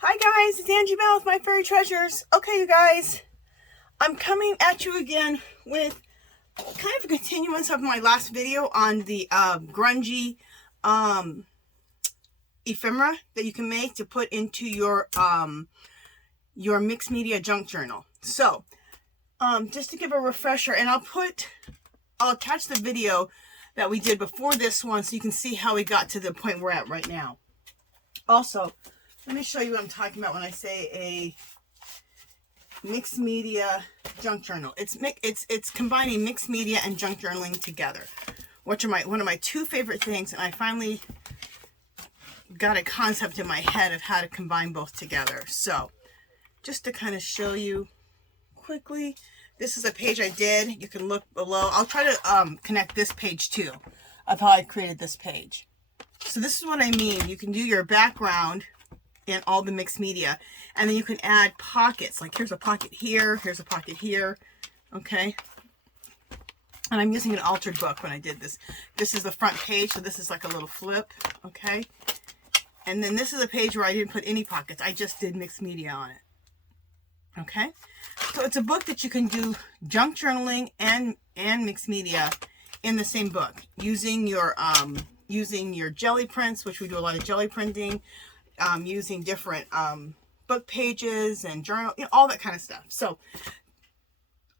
Hi guys, it's Angie Bell with My Fairy Treasures. Okay, you guys, I'm coming at you again with kind of a continuance of my last video on the grungy ephemera that you can make to put into your mixed media junk journal. So, just to give a refresher, and I'll attach the video that we did before this one so you can see how we got to the point we're at right now. Also, let me show you what I'm talking about when I say a mixed media junk journal. It's combining mixed media and junk journaling together, which are one of my two favorite things, and I finally got a concept in my head of how to combine both together. So, just to kind of show you quickly, this is a page I did. You can look below. I'll try to connect this page too, of how I created this page. So this is what I mean. You can do your background in all the mixed media, and then you can add pockets. Like here's a pocket here, here's a pocket here, okay? And I'm using an altered book when I did this. This is the front page, so this is like a little flip, okay? And then this is a page where I didn't put any pockets. I just did mixed media on it, okay? So it's a book that you can do junk journaling and mixed media in the same book, using your jelly prints, which we do a lot of jelly printing, using different book pages and journal, all that kind of stuff. So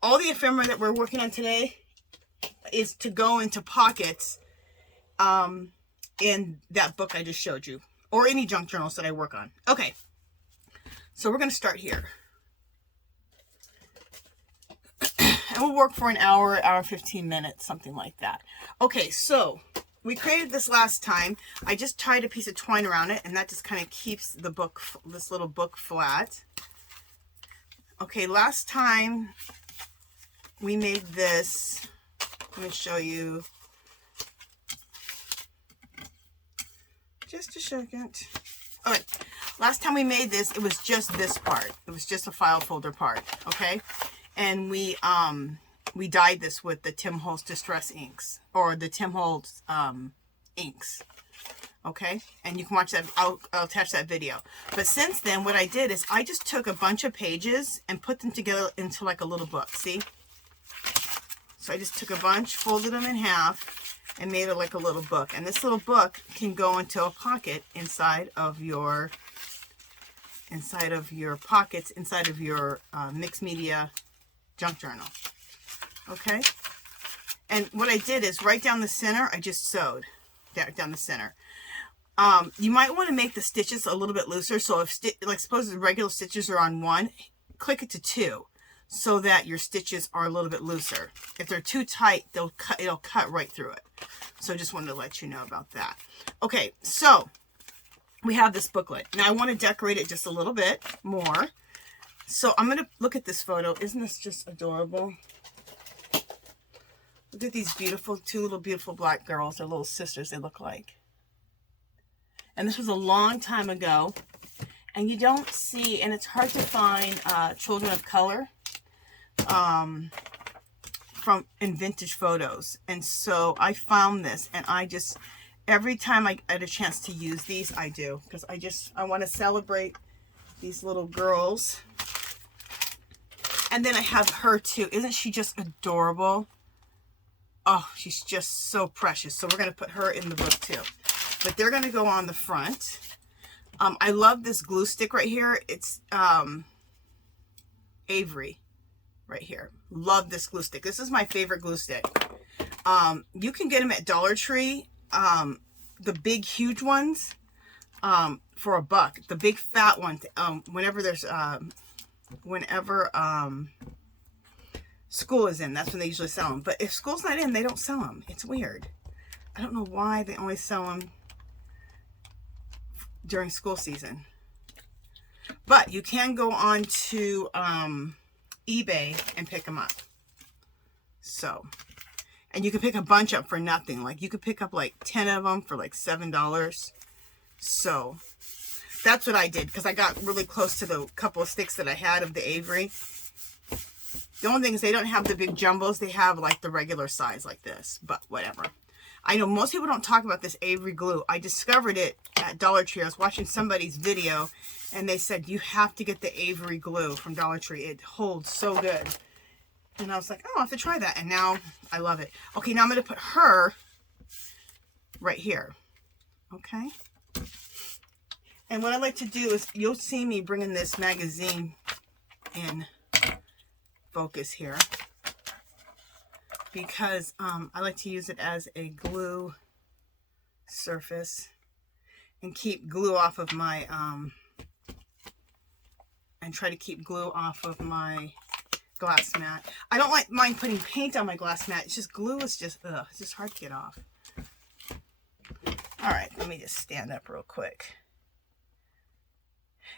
all the ephemera that we're working on today is to go into pockets in that book I just showed you, or any junk journals that I work on. Okay, so we're going to start here. And we'll work for an hour, 15 minutes, something like that. Okay, so we created this last time. I just tied a piece of twine around it, and that just kind of keeps the book, this little book, flat. Okay, last time we made this, let me show you. Just a second. All right, last time we made this, it was just this part. It was just a file folder part, okay? And we dyed this with the Tim Holtz Distress inks, or the Tim Holtz inks, okay? And you can watch that. I'll attach that video. But since then, what I did is I just took a bunch of pages and put them together into like a little book, see? So I just took a bunch, folded them in half, and made it like a little book. And this little book can go into a pocket inside of your pockets, inside of your mixed media junk journal, okay? And what I did is right down the center, I just sewed down the center. You might want to make the stitches a little bit looser. So if, like suppose the regular stitches are on 1, click it to 2 so that your stitches are a little bit looser. If they're too tight, it'll cut right through it. So I just wanted to let you know about that. Okay, so we have this booklet. Now I want to decorate it just a little bit more. So I'm going to look at this photo. Isn't this just adorable? Look at these two little beautiful black girls. They're little sisters, they look like. And this was a long time ago. And you don't see, and it's hard to find children of color in vintage photos. And so I found this, and every time I get a chance to use these, I do. Because I want to celebrate these little girls. And then I have her too. Isn't she just adorable? Oh, she's just so precious. So we're going to put her in the book too. But they're going to go on the front. I love this glue stick right here. It's Avery right here. Love this glue stick. This is my favorite glue stick. You can get them at Dollar Tree. The big, huge ones for $1. The big, fat ones, whenever school is in, that's when they usually sell them. But if school's not in, they don't sell them. It's weird. I don't know why they only sell them during school season. But you can go on to eBay and pick them up. So, and you can pick a bunch up for nothing. Like you could pick up like 10 of them for like $7. So that's what I did, because I got really close to the couple of sticks that I had of the Avery. The only thing is they don't have the big jumbos. They have like the regular size like this, but whatever. I know most people don't talk about this Avery glue. I discovered it at Dollar Tree. I was watching somebody's video, And they said, you have to get the Avery glue from Dollar Tree. It holds so good. And I was like, oh, I'll have to try that. And now I love it. Okay, now I'm going to put her right here. Okay. And what I like to do is, you'll see me bringing this magazine in focus here. Because I like to use it as a glue surface. And keep glue off of my, and try to keep glue off of my glass mat. I don't mind putting paint on my glass mat. It's just glue is just, ugh, it's just hard to get off. All right, let me just stand up real quick.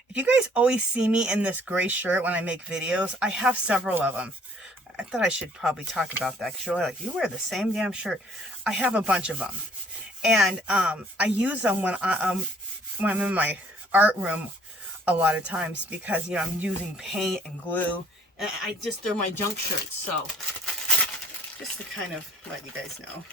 If you guys always see me in this gray shirt when I make videos, I have several of them. I thought I should probably talk about that because you're like, you wear the same damn shirt. I have a bunch of them. And I use them when I'm in my art room a lot of times because, you know, I'm using paint and glue. And they're my junk shirts. So, just to kind of let you guys know.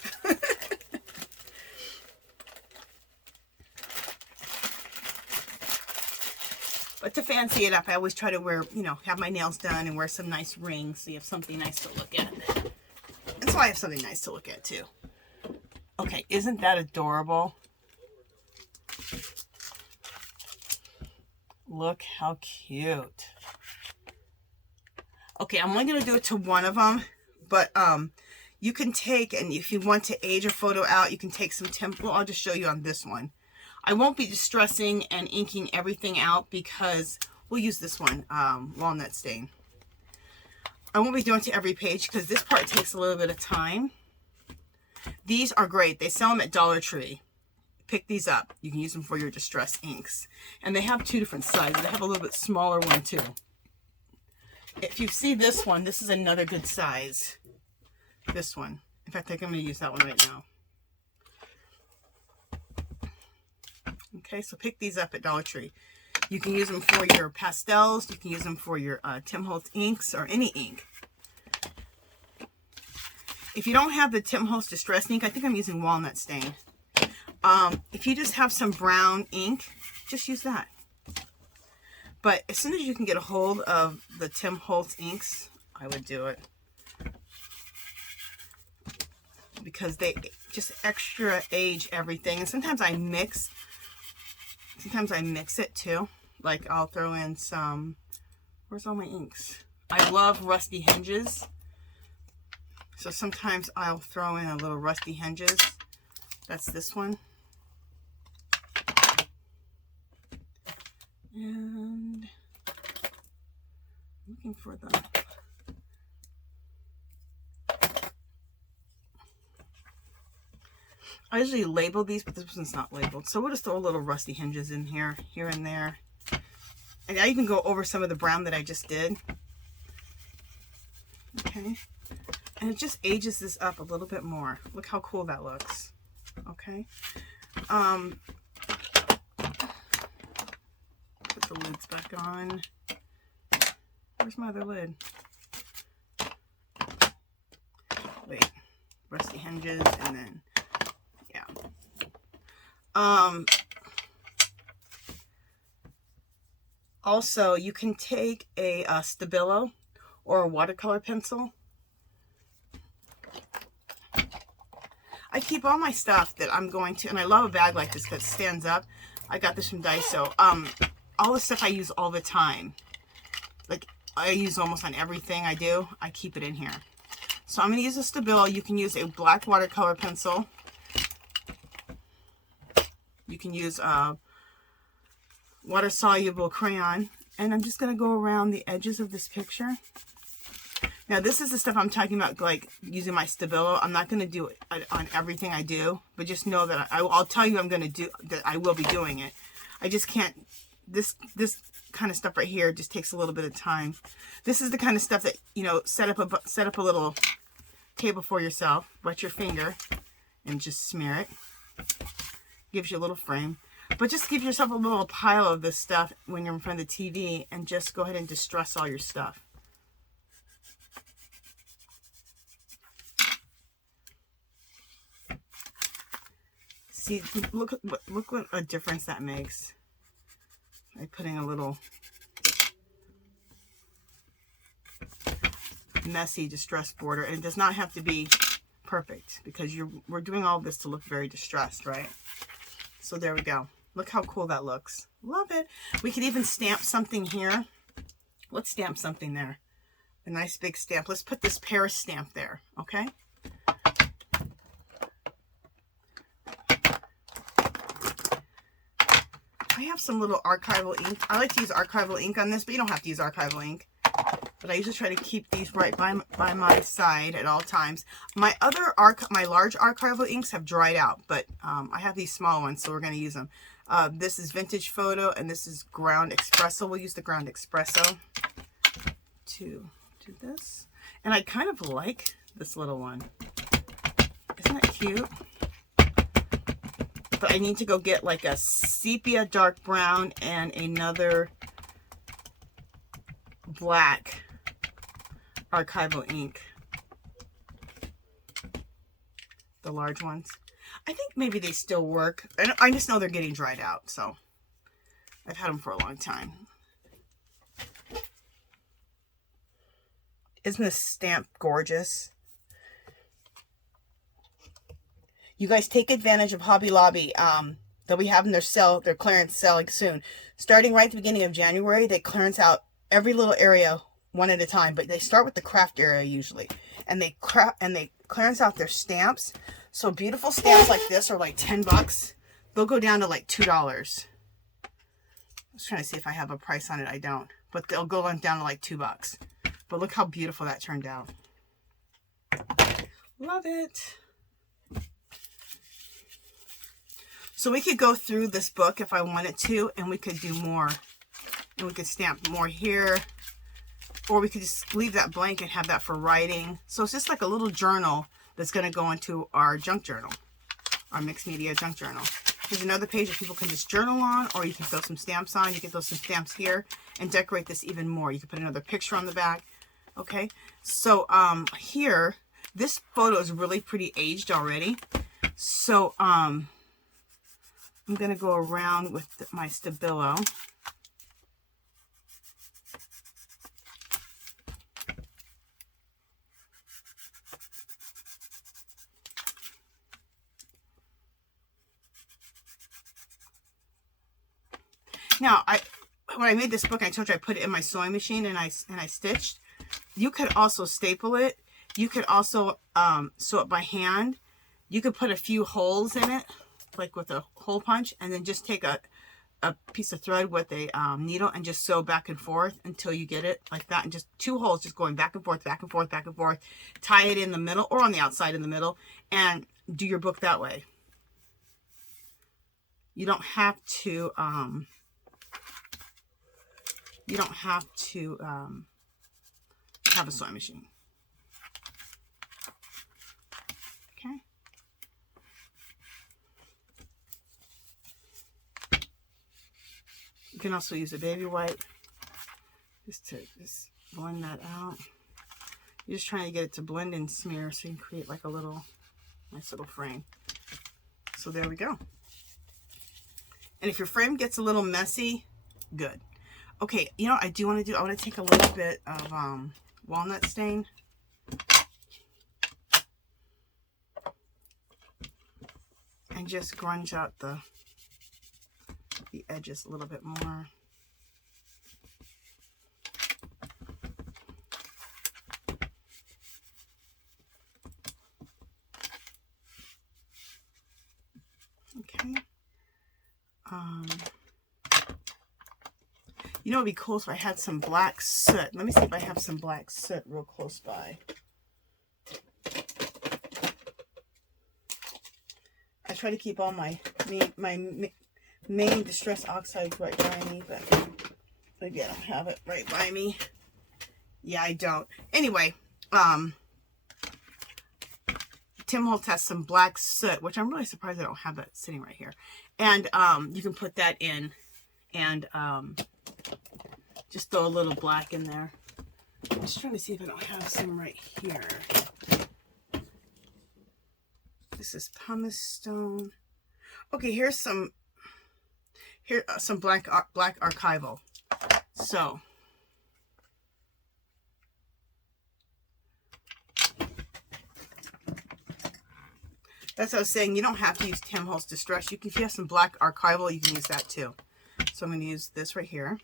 But to fancy it up, I always try to wear, you know, have my nails done and wear some nice rings so you have something nice to look at. And so I have something nice to look at too. Okay, isn't that adorable? Look how cute. Okay, I'm only going to do it to one of them, but you can take, and if you want to age a photo out, you can take some well, I'll just show you on this one. I won't be distressing and inking everything out because we'll use this one, walnut stain. I won't be doing it to every page because this part takes a little bit of time. These are great. They sell them at Dollar Tree. Pick these up. You can use them for your distress inks. And they have two different sizes. They have a little bit smaller one too. If you see this one, this is another good size. This one. In fact, I think I'm going to use that one right now. Okay, so pick these up at Dollar Tree. You can use them for your pastels. You can use them for your Tim Holtz inks or any ink. If you don't have the Tim Holtz Distress ink, I think I'm using walnut stain. If you just have some brown ink, just use that. But as soon as you can get a hold of the Tim Holtz inks, I would do it. Because they just extra age everything. And sometimes I mix it too. Like I'll throw in some, where's all my inks? I love rusty hinges. So sometimes I'll throw in a little rusty hinges. That's this one. And I'm looking for the, I usually label these, but this one's not labeled. So we'll just throw a little rusty hinges in here and there. And I even go over some of the brown that I just did. Okay. And it just ages this up a little bit more. Look how cool that looks. Okay. Put the lids back on. Where's my other lid? Wait. Rusty hinges and then, yeah. Also, you can take a Stabilo or a watercolor pencil. I keep all my stuff that I'm going to, and I love a bag like this because it stands up. I got this from Daiso. All the stuff I use all the time, like I use almost on everything I do, I keep it in here. So I'm going to use a Stabilo. You can use a black watercolor pencil. You can use a water-soluble crayon. And I'm just going to go around the edges of this picture. Now, this is the stuff I'm talking about, like using my Stabilo. I'm not going to do it on everything I do, but just know that I'll tell you I'm going to do that. I will be doing it. I just can't. This kind of stuff right here just takes a little bit of time. This is the kind of stuff that, you know, set up a little table for yourself. Wet your finger and just smear it. Gives you a little frame. But just give yourself a little pile of this stuff when you're in front of the TV and just go ahead and distress all your stuff. See, look what a difference that makes. by putting a little messy distressed border. And it does not have to be perfect because we're doing all this to look very distressed, right? So there we go. Look how cool that looks. Love it. We could even stamp something here. Let's stamp something there. A nice big stamp. Let's put this Paris stamp there, okay? I have some little archival ink. I like to use archival ink on this, but you don't have to use archival ink. But I usually try to keep these right by my side at all times. My large archival inks have dried out, but I have these small ones, so we're going to use them. This is Vintage Photo, and this is Ground Espresso. We'll use the Ground Espresso to do this. And I kind of like this little one. Isn't that cute? But I need to go get like a sepia dark brown and another black archival ink. The large ones. I think maybe they still work. I just know they're getting dried out, so I've had them for a long time. Isn't this stamp gorgeous? You guys take advantage of Hobby Lobby. They'll be having their clearance selling soon. Starting right at the beginning of January, they clearance out every little area one at a time, but they start with the craft area usually. And they clearance out their stamps. So beautiful stamps like this are like 10 bucks. They'll go down to like $2. I was trying to see if I have a price on it. I don't. But they'll go down to like $2. But look how beautiful that turned out. Love it. So we could go through this book if I wanted to, and we could do more. And we could stamp more here. Or we could just leave that blank and have that for writing. So it's just like a little journal that's going to go into our junk journal. Our mixed media junk journal. There's another page that people can just journal on, or you can throw some stamps on. You can throw some stamps here and decorate this even more. You can put another picture on the back. Okay, so here, this photo is really pretty aged already. So I'm going to go around with my Stabilo. Now, when I made this book, I told you I put it in my sewing machine and I stitched. You could also staple it. You could also sew it by hand. You could put a few holes in it, like with a hole punch, and then just take a piece of thread with a needle and just sew back and forth until you get it like that. And just 2 holes just going back and forth, back and forth, back and forth. Tie it in the middle or on the outside in the middle and do your book that way. You don't have to... you don't have to have a sewing machine. Okay. You can also use a baby wipe just to blend that out. You're just trying to get it to blend and smear so you can create like a nice little frame. So there we go. And if your frame gets a little messy, good. Okay, you know what I do want to do? I want to take a little bit of walnut stain. And just grunge out the edges a little bit more. Okay. You know, it would be cool if I had some black soot. Let me see if I have some black soot real close by. I try to keep all my main distress oxides right by me, but maybe I don't have it right by me. Yeah, I don't. Anyway, Tim Holtz has some black soot, which I'm really surprised I don't have that sitting right here. And you can put that in and just throw a little black in there. I'm just trying to see if I don't have some right here. This is pumice stone. Okay, here's some Here, some black archival. So that's what I was saying. You don't have to use Tim Holtz Distress. You can, if you have some black archival, you can use that too. So I'm going to use this right here.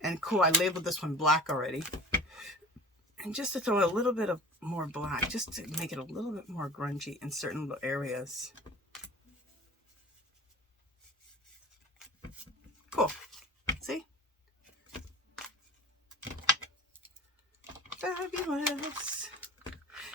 And cool, I labeled this one black already. And just to throw a little bit of more black, just to make it a little bit more grungy in certain little areas. Cool. See? Fabulous.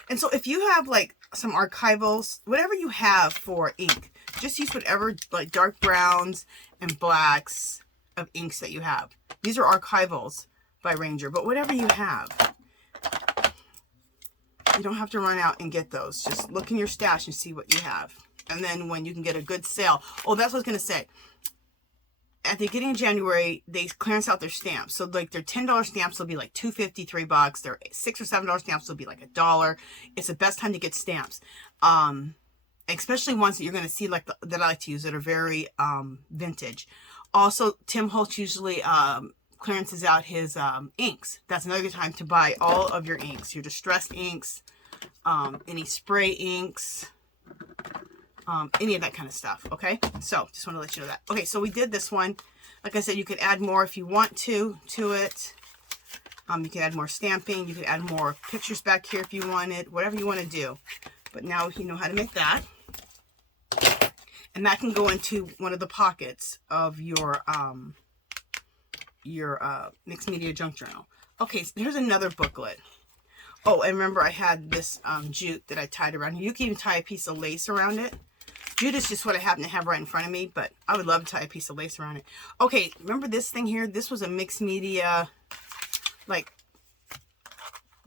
And so if you have like some archivals, whatever you have for ink, just use whatever like dark browns and blacks of inks that you have. These are archivals by Ranger, but whatever you have, you don't have to run out and get those. Just look in your stash and see what you have. And then when you can get a good sale. Oh, that's what I was going to say. At the beginning of January, they clearance out their stamps. So like their $10 stamps will be like $2.50, $3. Their $6 or $7 stamps will be like $1. It's the best time to get stamps. Especially ones that you're going to see like that I like to use that are very vintage. Also, Tim Holtz usually clearances out his inks. That's another good time to buy all of your inks, your distressed inks, any spray inks, any of that kind of stuff. Okay, so just want to let you know that. Okay, so we did this one. Like I said, you could add more if you want to it. You can add more stamping. You could add more pictures back here if you wanted. Whatever you want to do. But now you know how to make that. And that can go into one of the pockets of your mixed media junk journal. Okay, so here's another booklet. Oh, and remember I had this jute that I tied around here. You can even tie a piece of lace around it. Jute is just what I happen to have right in front of me, but I would love to tie a piece of lace around it. Okay, remember this thing here? This was a mixed media, like,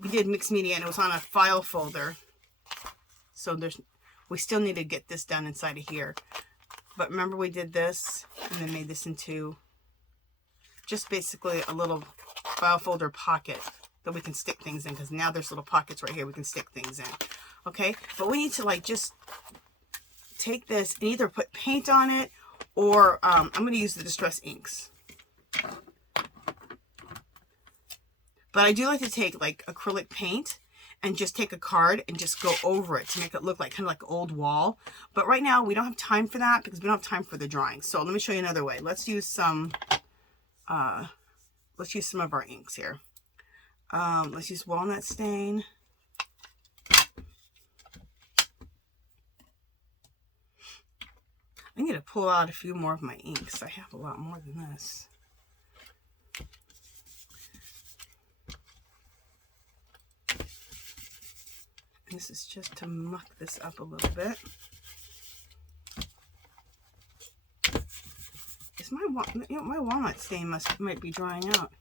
we did mixed media and it was on a file folder. So we still need to get this done inside of here. But remember we did this and then made this into just basically a little file folder pocket that we can stick things in, because now there's little pockets right here we can stick things in. Okay, but we need to like just take this and either put paint on it or I'm going to use the distress inks. But I do like to take like acrylic paint and just take a card and just go over it to make it look like kind of like old wall. But right now we don't have time for that because we don't have time for the drawing. So let me show you another way. Let's use some of our inks here. Let's use walnut stain. I need to pull out a few more of my inks. I have a lot more than this. This is just to muck this up a little bit. Is my walnut stain might be drying out.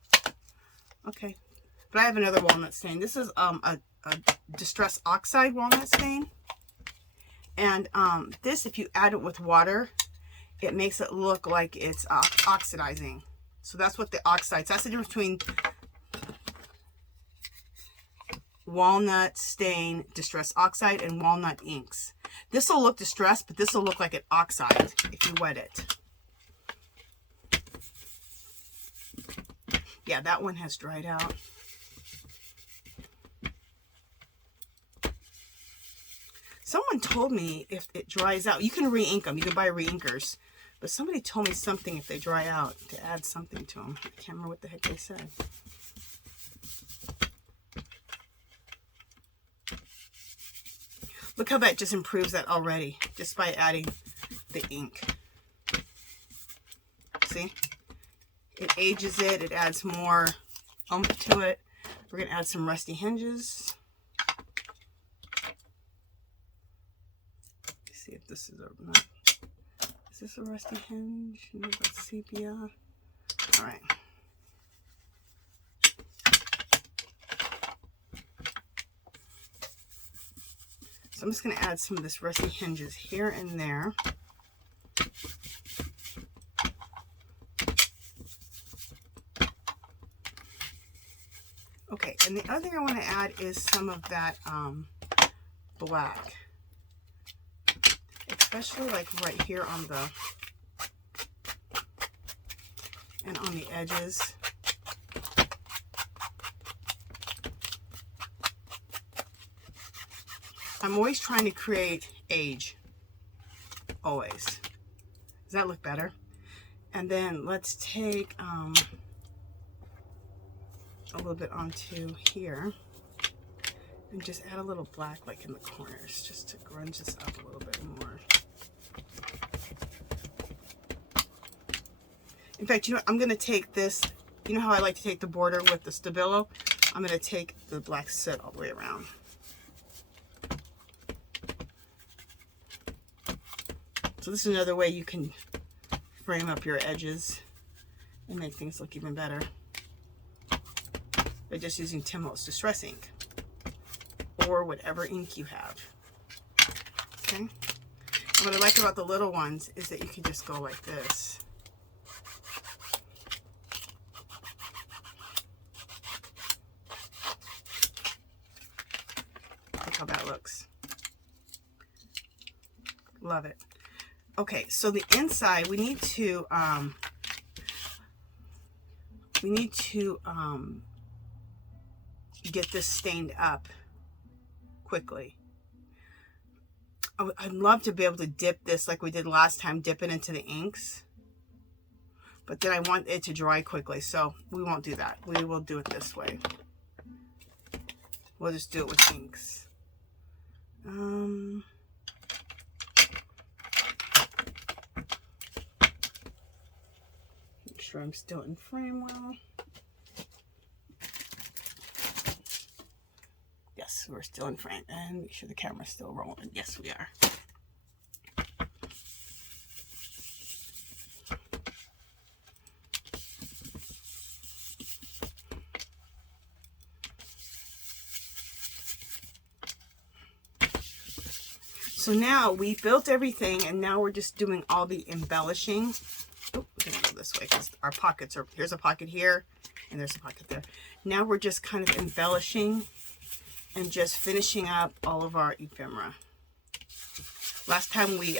Okay, but I have another walnut stain. This is a Distress Oxide walnut stain. And this, if you add it with water, it makes it look like it's oxidizing. So that's what the oxides, that's the difference between walnut stain, Distress Oxide, and walnut inks. This will look distressed, but this will look like it oxides if you wet it. Yeah, that one has dried out. Someone told me if it dries out, you can re-ink them. You can buy re-inkers. But somebody told me something if they dry out to add something to them. I can't remember what the heck they said. Look how that just improves that already, just by adding the ink. See? It ages it. It adds more oomph to it. We're going to add some rusty hinges. Let's see if this is a... Is this a rusty hinge? No, that's sepia. All right. So I'm just going to add some of this rusty hinges here and there. Okay, and the other thing I want to add is some of that black. Especially like right here on the and on the edges. I'm always trying to create age. Always. Does that look better? And then let's take a little bit onto here and just add a little black like in the corners just to grunge this up a little bit more. In fact, you know what? I'm going to take this, you know how I like to take the border with the Stabilo? I'm going to take the black soot all the way around. So this is another way you can frame up your edges and make things look even better by just using Tim Holtz Distress ink or whatever ink you have. Okay. And what I like about the little ones is that you can just go like this. Look how that looks. Love it. Okay, so the inside we need to get this stained up quickly. I'd love to be able to dip this like we did last time, dip it into the inks, but then I want it to dry quickly, so we won't do that. We will do it this way. We'll just do it with inks. Make sure I'm still in frame well. Yes, we're still in frame, and make sure the camera's still rolling. Yes, we are. So now we built everything, and now we're just doing all the embellishing. Oh, we're gonna go this way because our pockets are, here's a pocket here, and there's a pocket there. Now we're just kind of embellishing and just finishing up all of our ephemera. Last time we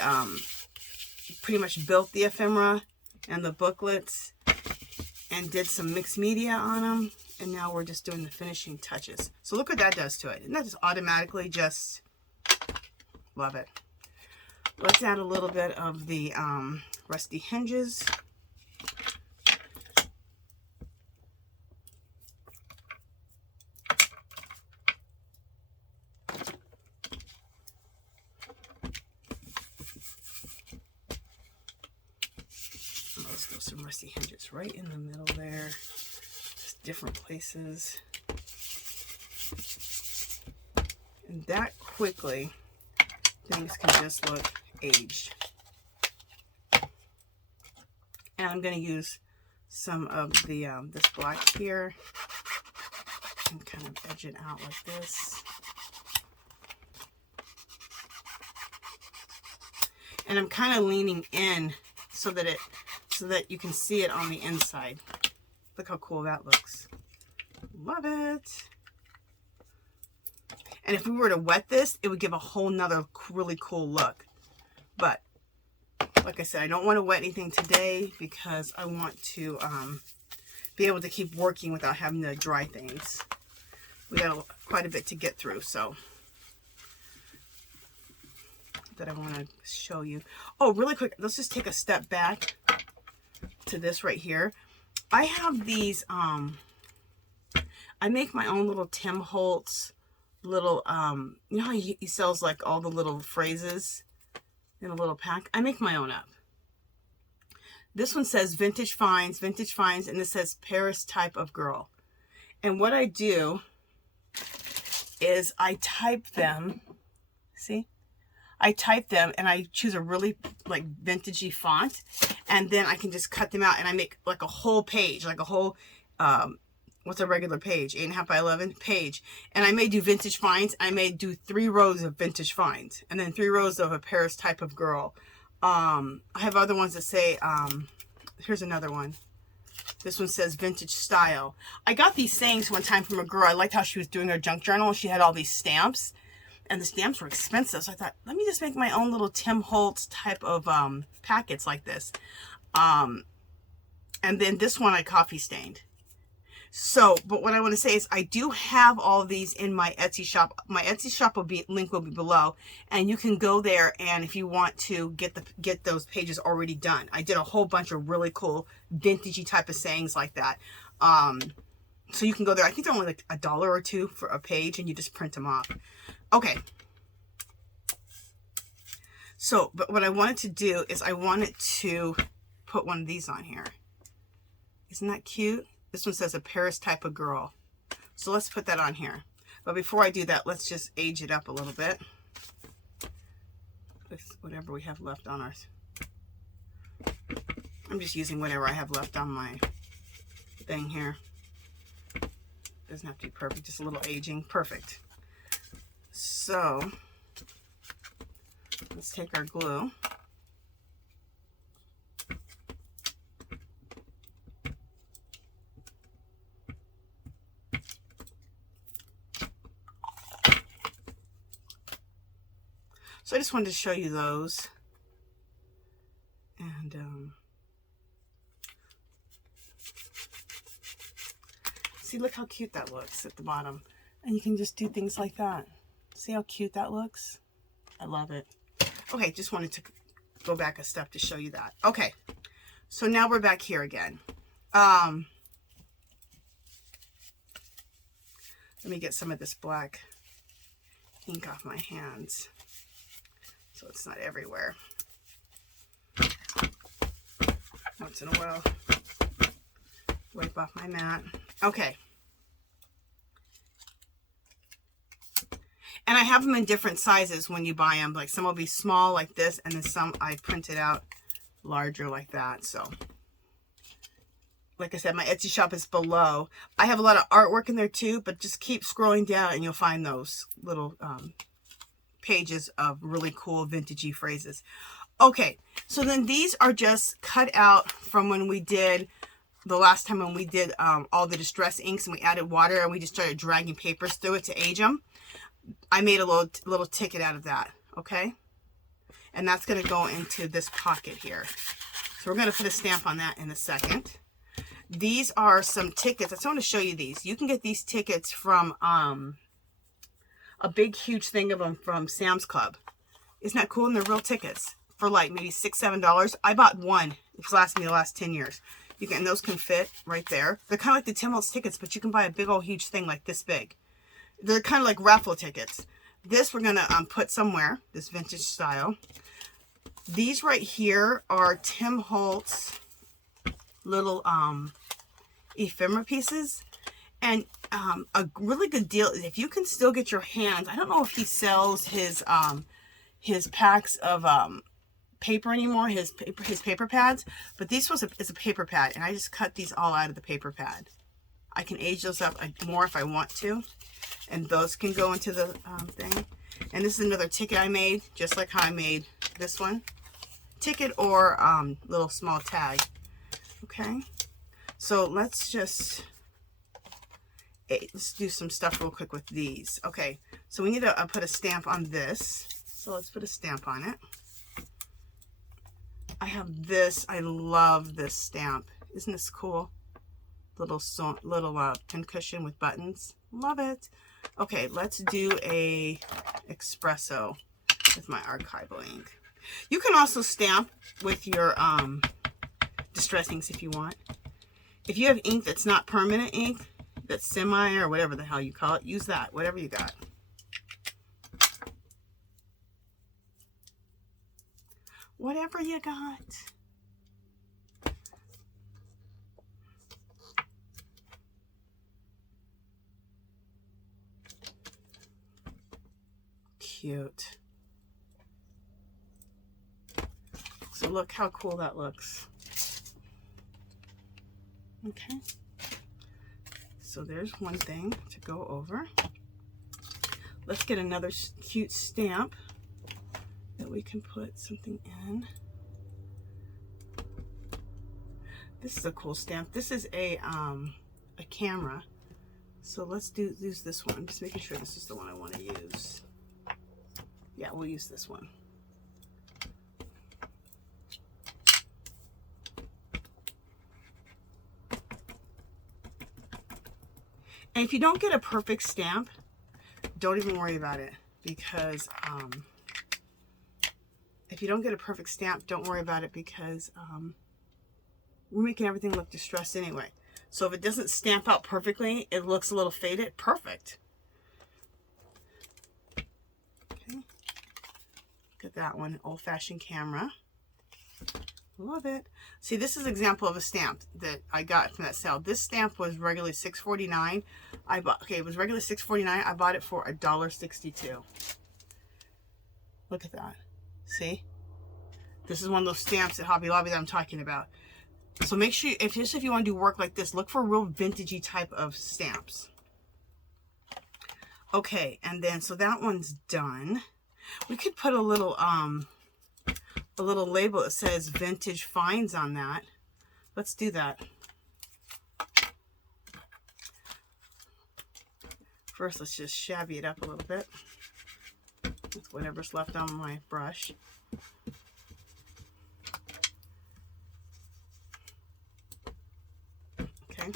pretty much built the ephemera and the booklets and did some mixed media on them, and now we're just doing the finishing touches. So look what that does to it. Isn't that just automatically just, love it. Let's add a little bit of the rusty hinges. Let's go some rusty hinges right in the middle there. Just different places. And that quickly, things can just look aged. And I'm going to use some of the this black here and kind of edge it out like this. And I'm kind of leaning in so that you can see it on the inside. Look how cool that looks. Love it. And if we were to wet this, it would give a whole nother really cool look. But like I said, I don't want to wet anything today because I want to be able to keep working without having to dry things. We got quite a bit to get through, so that I want to show you. Oh, really quick, let's just take a step back to this right here. I have these, I make my own little Tim Holtz little, you know how he sells like all the little phrases in a little pack? I make my own up. This one says vintage finds, and this says Paris type of girl. And what I do is I type them, see? I type them and I choose a really like vintagey font, and then I can just cut them out and I make like a whole page, like a whole, what's a regular page? 8.5 by 11 page. And I may do vintage finds. I may do 3 rows of vintage finds and then 3 rows of a Paris type of girl. I have other ones that say, here's another one. This one says vintage style. I got these sayings one time from a girl. I liked how she was doing her junk journal. She had all these stamps, and the stamps were expensive. So I thought, let me just make my own little Tim Holtz type of packets like this. And And then this one I coffee stained. So, but what I want to say is I do have all of these in my Etsy shop. My Etsy shop link will be below, and you can go there, and if you want to get those pages already done. I did a whole bunch of really cool vintagey type of sayings like that. So you can go there. I think they're only like $1 or $2 for a page, and you just print them off. Okay. So, but what I wanted to do is I wanted to put one of these on here. Isn't that cute? This one says a Paris type of girl. So let's put that on here. But before I do that, let's just age it up a little bit with whatever we have left on ours. I'm just using whatever I have left on my thing here. Doesn't have to be perfect, just a little aging. Perfect. So let's take our glue. So I just wanted to show you those. And see, look how cute that looks at the bottom. And you can just do things like that. See how cute that looks? I love it. Okay, just wanted to go back a step to show you that. Okay, so now we're back here again. Let me get some of this black ink off my hands so it's not everywhere. Once in a while, wipe off my mat. Okay. And I have them in different sizes when you buy them. Like some will be small like this, and then some I printed out larger like that. So, like I said, my Etsy shop is below. I have a lot of artwork in there too, but just keep scrolling down and you'll find those little pages of really cool vintagey phrases. Okay, so then these are just cut out from when we did the last time when we did all the distress inks, and we added water and we just started dragging papers through it to age them. I made a little ticket out of that, okay? And that's going to go into this pocket here. So we're going to put a stamp on that in a second. These are some tickets. I just want to show you these. You can get these tickets from a big, huge thing of them from Sam's Club. Isn't that cool? And they're real tickets for like maybe $6, $7. I bought one. It's lasted me the last 10 years. You can, and those can fit right there. They're kind of like the Tim Holtz tickets, but you can buy a big old huge thing like this big. They're kind of like raffle tickets. This we're going to put somewhere, this vintage style. These right here are Tim Holtz little ephemera pieces. And a really good deal is if you can still get your hands, I don't know if he sells his packs of paper anymore, his paper pads, but this is a paper pad, and I just cut these all out of the paper pad. I can age those up more if I want to, and those can go into the thing. And this is another ticket I made, just like how I made this one. Ticket or little small tag. Okay, so let's do some stuff real quick with these. Okay, so we need to put a stamp on this. So let's put a stamp on it. I have this. I love this stamp. Isn't this cool? Little pincushion with buttons. Love it. Okay, let's do a espresso with my archival ink. You can also stamp with your distress inks if you want. If you have ink that's not permanent ink, that's semi or whatever the hell you call it, use that, whatever you got. Whatever you got. Cute. So look how cool that looks. Okay. So there's one thing to go over. Let's get another cute stamp that we can put something in. This is a cool stamp. This is a camera. So let's use this one. I'm just making sure this is the one I want to use. Yeah, we'll use this one. And if you don't get a perfect stamp, don't even worry about it, because if you don't get a perfect stamp, don't worry about it, because we're making everything look distressed anyway. So if it doesn't stamp out perfectly, it looks a little faded, perfect. Okay. Look at that one, old-fashioned camera. Love it. See, this is an example of a stamp that I got from that sale. This stamp was regularly $6.49. I bought, okay, it was regularly $6.49. I bought it for $1.62. Look at that. See? This is one of those stamps at Hobby Lobby that I'm talking about. So make sure, if you want to do work like this, look for real vintagey type of stamps. Okay, and then, so that one's done. We could put a little label that says vintage finds on that. Let's do that. First, let's just shabby it up a little bit with whatever's left on my brush. Okay.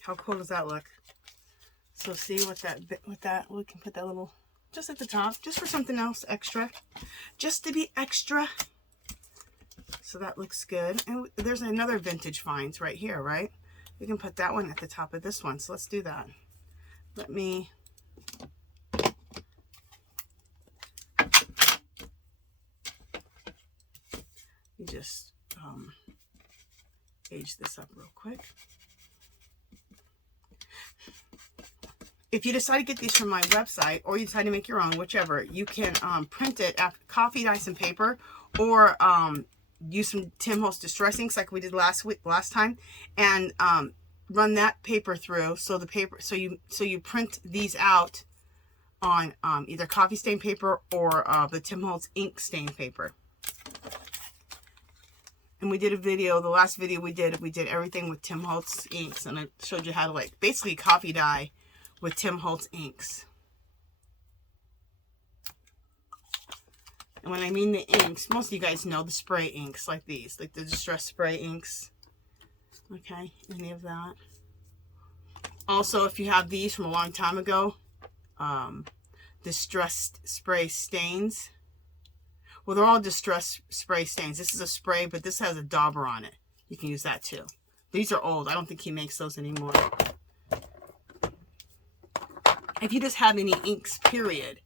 How cool does that look? So see what that, we can put that little, just at the top, just for something else extra, just to be extra. So that looks good. And there's another vintage finds right here, right? We can put that one at the top of this one. So let's do that. Let me, just age this up real quick. If you decide to get these from my website, or you decide to make your own, whichever, you can print it at coffee dye some paper, or use some Tim Holtz Distress inks like we did last time, and run that paper through. So the paper, so you print these out on either coffee stain paper or the Tim Holtz ink stain paper. And we did a video, the last video we did everything with Tim Holtz inks, and I showed you how to, like, basically coffee dye with Tim Holtz inks. And when I mean the inks, most of you guys know the spray inks like these, like the distress spray inks. Okay, any of that. Also, if you have these from a long time ago, distressed spray stains. Well, they're all distressed spray stains. This is a spray, but this has a dauber on it. You can use that too. These are old. I don't think he makes those anymore. If you just have any inks, period,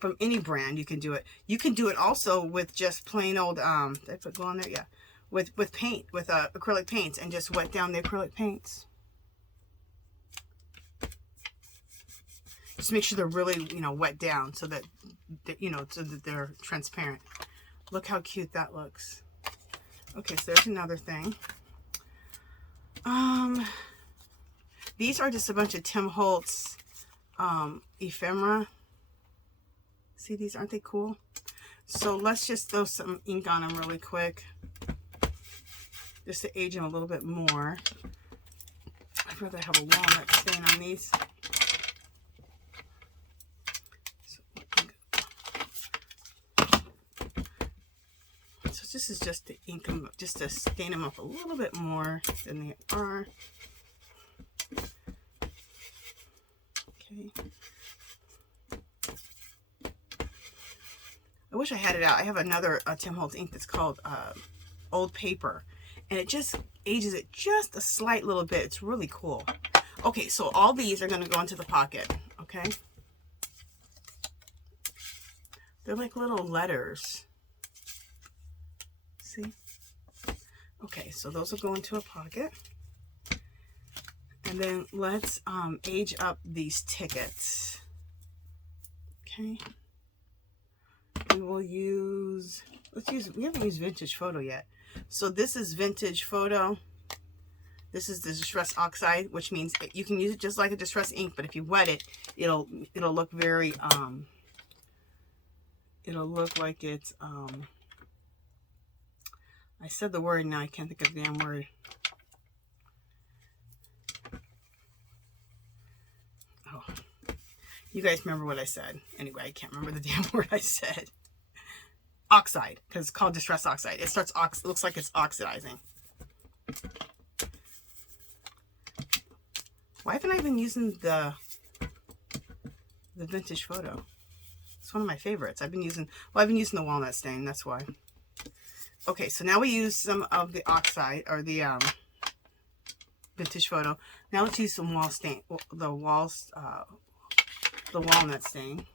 from any brand, you can do it. You can do it also with just plain old, did I put glue on there? Yeah. With paint, with acrylic paints, and just wet down the acrylic paints. Just make sure they're really, wet down so that, so that they're transparent. Look how cute that looks. Okay, so there's another thing. These are just a bunch of Tim Holtz ephemera. See these, aren't they cool? So let's just throw some ink on them really quick, just to age them a little bit more. I'd rather have a walnut stain on these. So this is just to ink them, just to stain them up a little bit more than they are. Okay. I wish I had it out. I have another Tim Holtz ink that's called Old Paper, and it just ages it just a slight little bit. It's really cool. Okay, so all these are going to go into the pocket, okay? They're like little letters. See? Okay, so those will go into a pocket. And then let's age up these tickets. Okay. We will use, we haven't used Vintage Photo yet. So this is Vintage Photo. This is the Distress Oxide, which means you can use it just like a Distress ink, but if you wet it, it'll look very, it'll look like it's, I said the word, now I can't think of the damn word. You guys remember what I said. Anyway, I can't remember the damn word I said. Oxide, because it's called Distress Oxide. It starts looks like it's oxidizing. Why haven't I been using the vintage photo? It's one of my favorites. I've been using the walnut stain, that's why. Okay, so now we use some of the oxide, or the vintage photo. Now let's use some walnut stain. The walnut stain.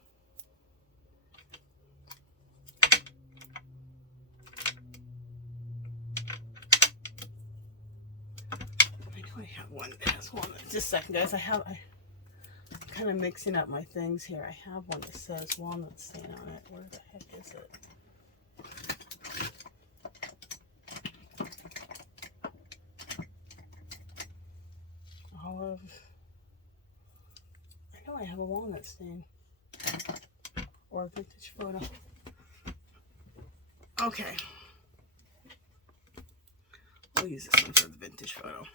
I know I have one that has walnut. Just a second, guys. I'm kind of mixing up my things here. I have one that says walnut stain on it. Where the heck is it? Olive. I know I have a walnut stain. Or a vintage photo. Okay. We'll use this one for the vintage photo.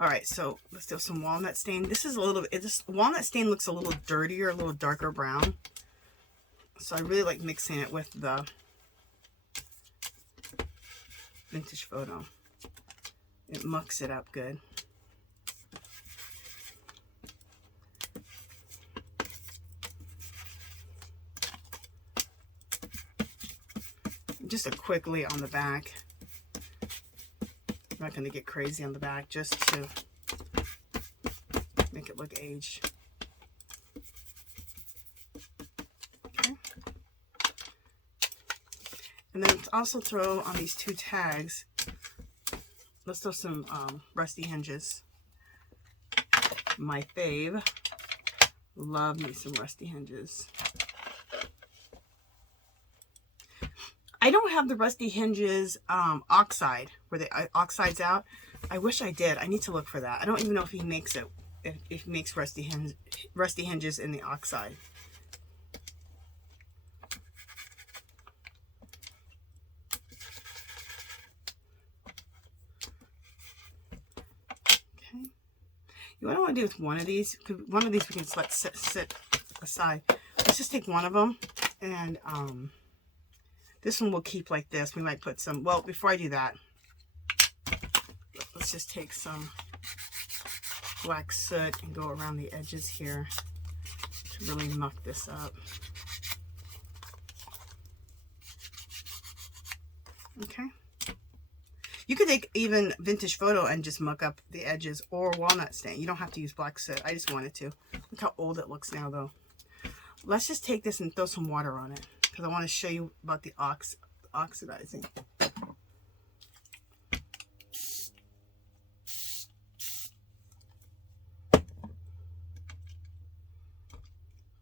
Alright, so let's do some walnut stain. This is a little bit, walnut stain looks a little dirtier, a little darker brown. So I really like mixing it with the vintage photo. It mucks it up good. Just a quick lay on the back. I'm not going to get crazy on the back, just to make it look aged. Okay. And then also throw on these two tags, let's throw some rusty hinges. My fave. Love me some rusty hinges. I don't have the rusty hinges oxide, where the oxides out. I wish I did. I need to look for that. I don't even know if he makes it, if he makes rusty hinges in the oxide. Okay. What I want to do with one of these, one of these we can let sit aside. Let's just take one of them, and this one will keep like this. We might put some, well, before I do that, let's just take some black soot and go around the edges here to really muck this up. Okay. You could take even vintage photo and just muck up the edges, or walnut stain. You don't have to use black soot. I just wanted to. Look how old it looks now, though. Let's just take this and throw some water on it, because I want to show you about the oxidizing.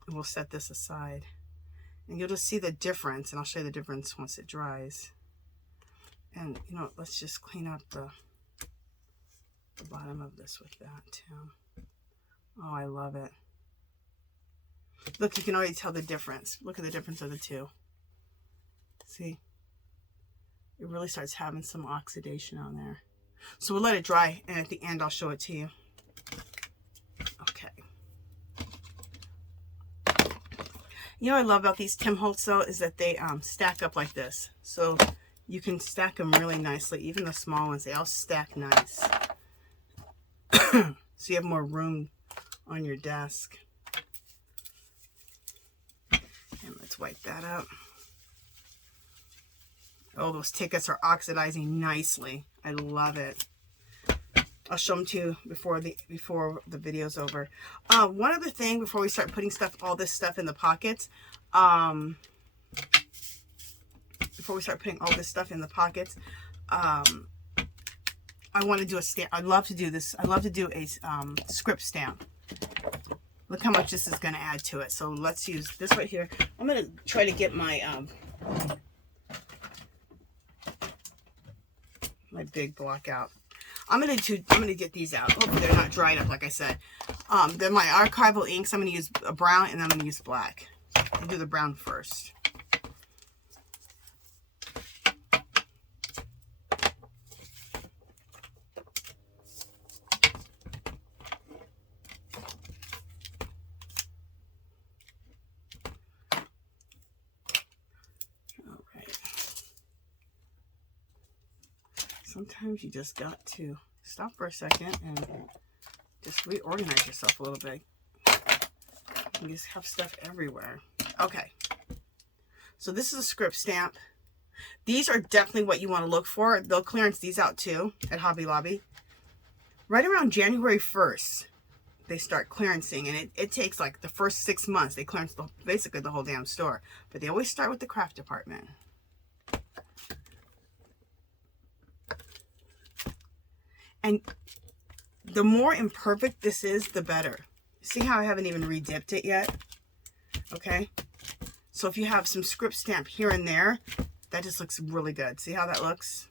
And we'll set this aside. And you'll just see the difference, and I'll show you the difference once it dries. And, you know, let's just clean up the bottom of this with that, too. Oh, I love it. Look, you can already tell the difference. Look at the difference of the two. See? It really starts having some oxidation on there. So we'll let it dry, and at the end I'll show it to you. Okay. You know what I love about these Tim Holtz, though, is that they stack up like this. So you can stack them really nicely. Even the small ones, they all stack nice. So you have more room on your desk. And let's wipe that up. Oh, those tickets are oxidizing nicely. I love it. I'll show them to you before the video's over. One other thing before we start putting all this stuff in the pockets. Before we start putting all this stuff in the pockets, I want to do a stamp. I'd love to do this. I'd love to do a script stamp. Look how much this is going to add to it. So let's use this right here. I'm going to try to get my my big block out. I'm going to get these out. Hopefully they're not dried up, like I said. They're my archival inks. I'm going to use a brown, and I'm going to use black. I'll do the brown first. Sometimes you just got to stop for a second and just reorganize yourself a little bit. You just have stuff everywhere. Okay. So this is a script stamp. These are definitely what you want to look for. They'll clearance these out too at Hobby Lobby. Right around January 1st, they start clearancing, and it takes like the first 6 months. They clearance basically the whole damn store. But they always start with the craft department. And the more imperfect this is, the better. See how I haven't even re-dipped it yet? Okay. So if you have some script stamp here and there, that just looks really good. See how that looks?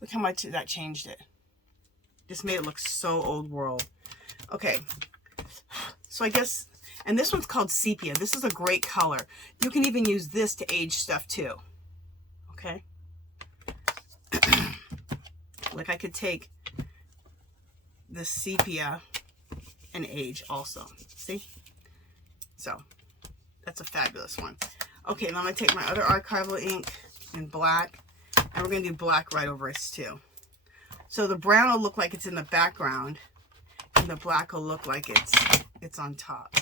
Look how much that changed it. Just made it look so old world. Okay. So I guess, and this one's called Sepia. This is a great color. You can even use this to age stuff too. Okay. Like I could take the sepia and age also. See? So that's a fabulous one. Okay, now I'm going to take my other archival ink in black, and we're going to do black right over it too. So the brown will look like it's in the background, and the black will look like it's on top.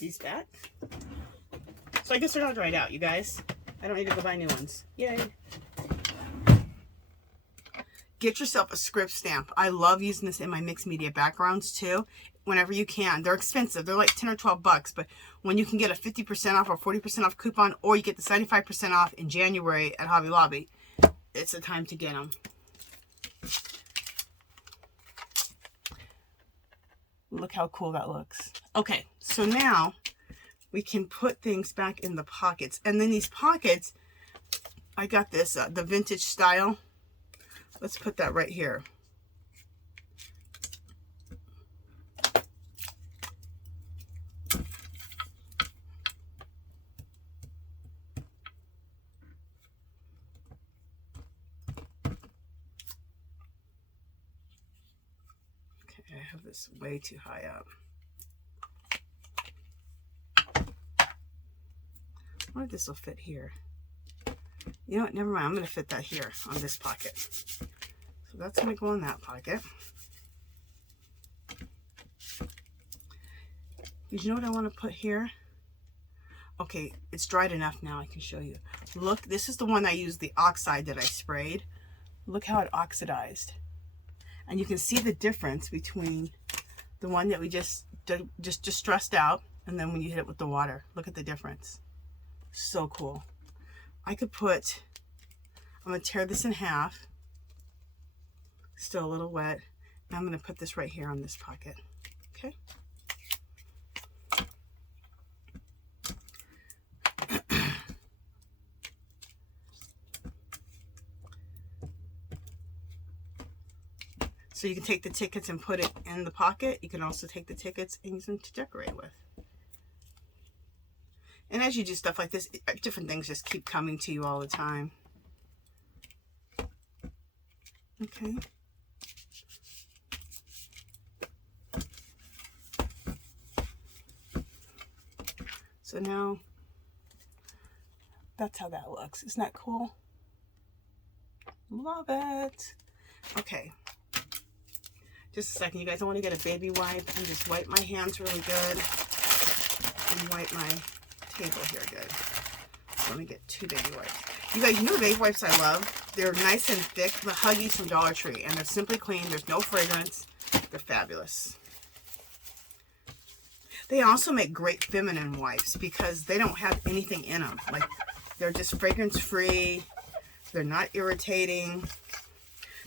These back. So I guess they're not dried out, you guys. I don't need to go buy new ones. Yay. Get yourself a script stamp. I love using this in my mixed media backgrounds too. Whenever you can. They're expensive. They're like 10 or 12 bucks, but when you can get a 50% off or 40% off coupon, or you get the 75% off in January at Hobby Lobby, it's the time to get them. Look how cool that looks. Okay, so now we can put things back in the pockets. And then these pockets, I got this, the vintage style. Let's put that right here. I have this way too high up. I wonder if this will fit here. You know what? Never mind. I'm going to fit that here on this pocket. So that's going to go in that pocket. Did you know what I want to put here? Okay, it's dried enough now. I can show you. Look, this is the one I used, the oxide that I sprayed. Look how it oxidized. And you can see the difference between the one that we just stressed out, and then when you hit it with the water. Look at the difference. So cool. I could put, I'm going to tear this in half. Still a little wet. And I'm going to put this right here on this pocket. Okay. So you can take the tickets and put it in the pocket. You can also take the tickets and use them to decorate with. And as you do stuff like this, different things just keep coming to you all the time. Okay. So now, that's how that looks. Isn't that cool? Love it. Okay. Just a second, you guys. I want to get a baby wipe and just wipe my hands really good and wipe my table here good. So let me get 2 baby wipes. You guys, you know the baby wipes I love? They're nice and thick, the Huggies from Dollar Tree, and they're simply clean. There's no fragrance. They're fabulous. They also make great feminine wipes because they don't have anything in them. Like, they're just fragrance free. They're not irritating.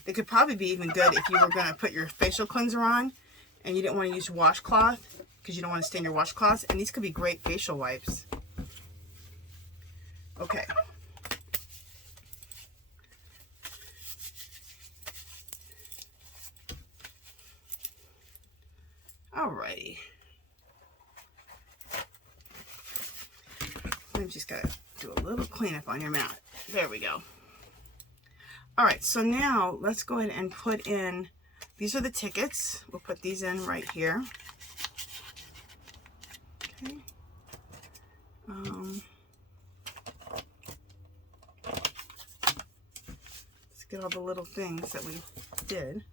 They could probably be even good if you were going to put your facial cleanser on and you didn't want to use washcloth because you don't want to stain your washcloths. And these could be great facial wipes. Okay. Alrighty. I'm just gotta do a little cleanup on your mat. There we go. Alright, so now let's go ahead and put in, these are the tickets. We'll put these in right here. Okay. Let's get all the little things that we did.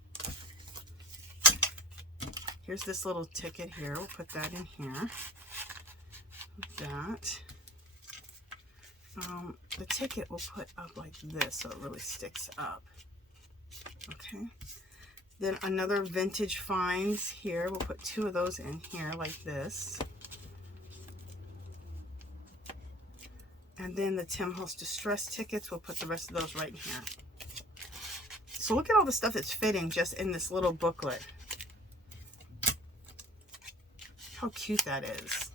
Here's this little ticket here. We'll put that in here. That. The ticket we'll put up like this so it really sticks up. Okay. Then another vintage finds here. We'll put 2 of those in here like this. And then the Tim Holtz Distress tickets, we'll put the rest of those right in here. So look at all the stuff that's fitting just in this little booklet. How cute that is.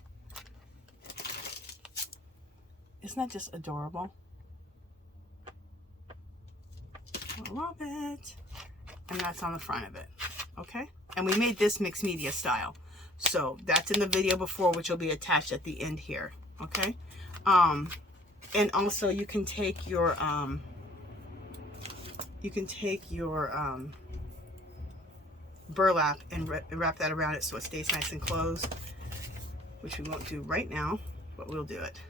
Isn't that just adorable? I love it. And that's on the front of it. Okay? And we made this mixed media style. So that's in the video before, which will be attached at the end here. Okay? And also you can take your burlap and wrap that around it so it stays nice and closed, which we won't do right now, but we'll do it.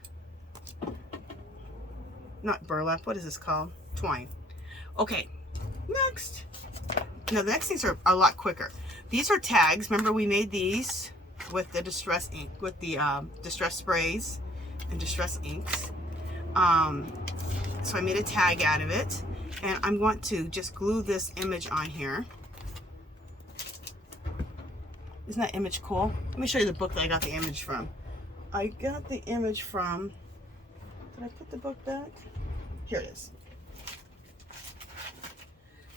Not burlap, what is this called? Twine. Okay, next. Now the next things are a lot quicker. These are tags. Remember we made these with the distress ink, with the distress sprays and distress inks. So I made a tag out of it, and I'm going to just glue this image on here. Isn't that image cool? Let me show you the book that I got the image from. I got the image from, did I put the book back? Here it is.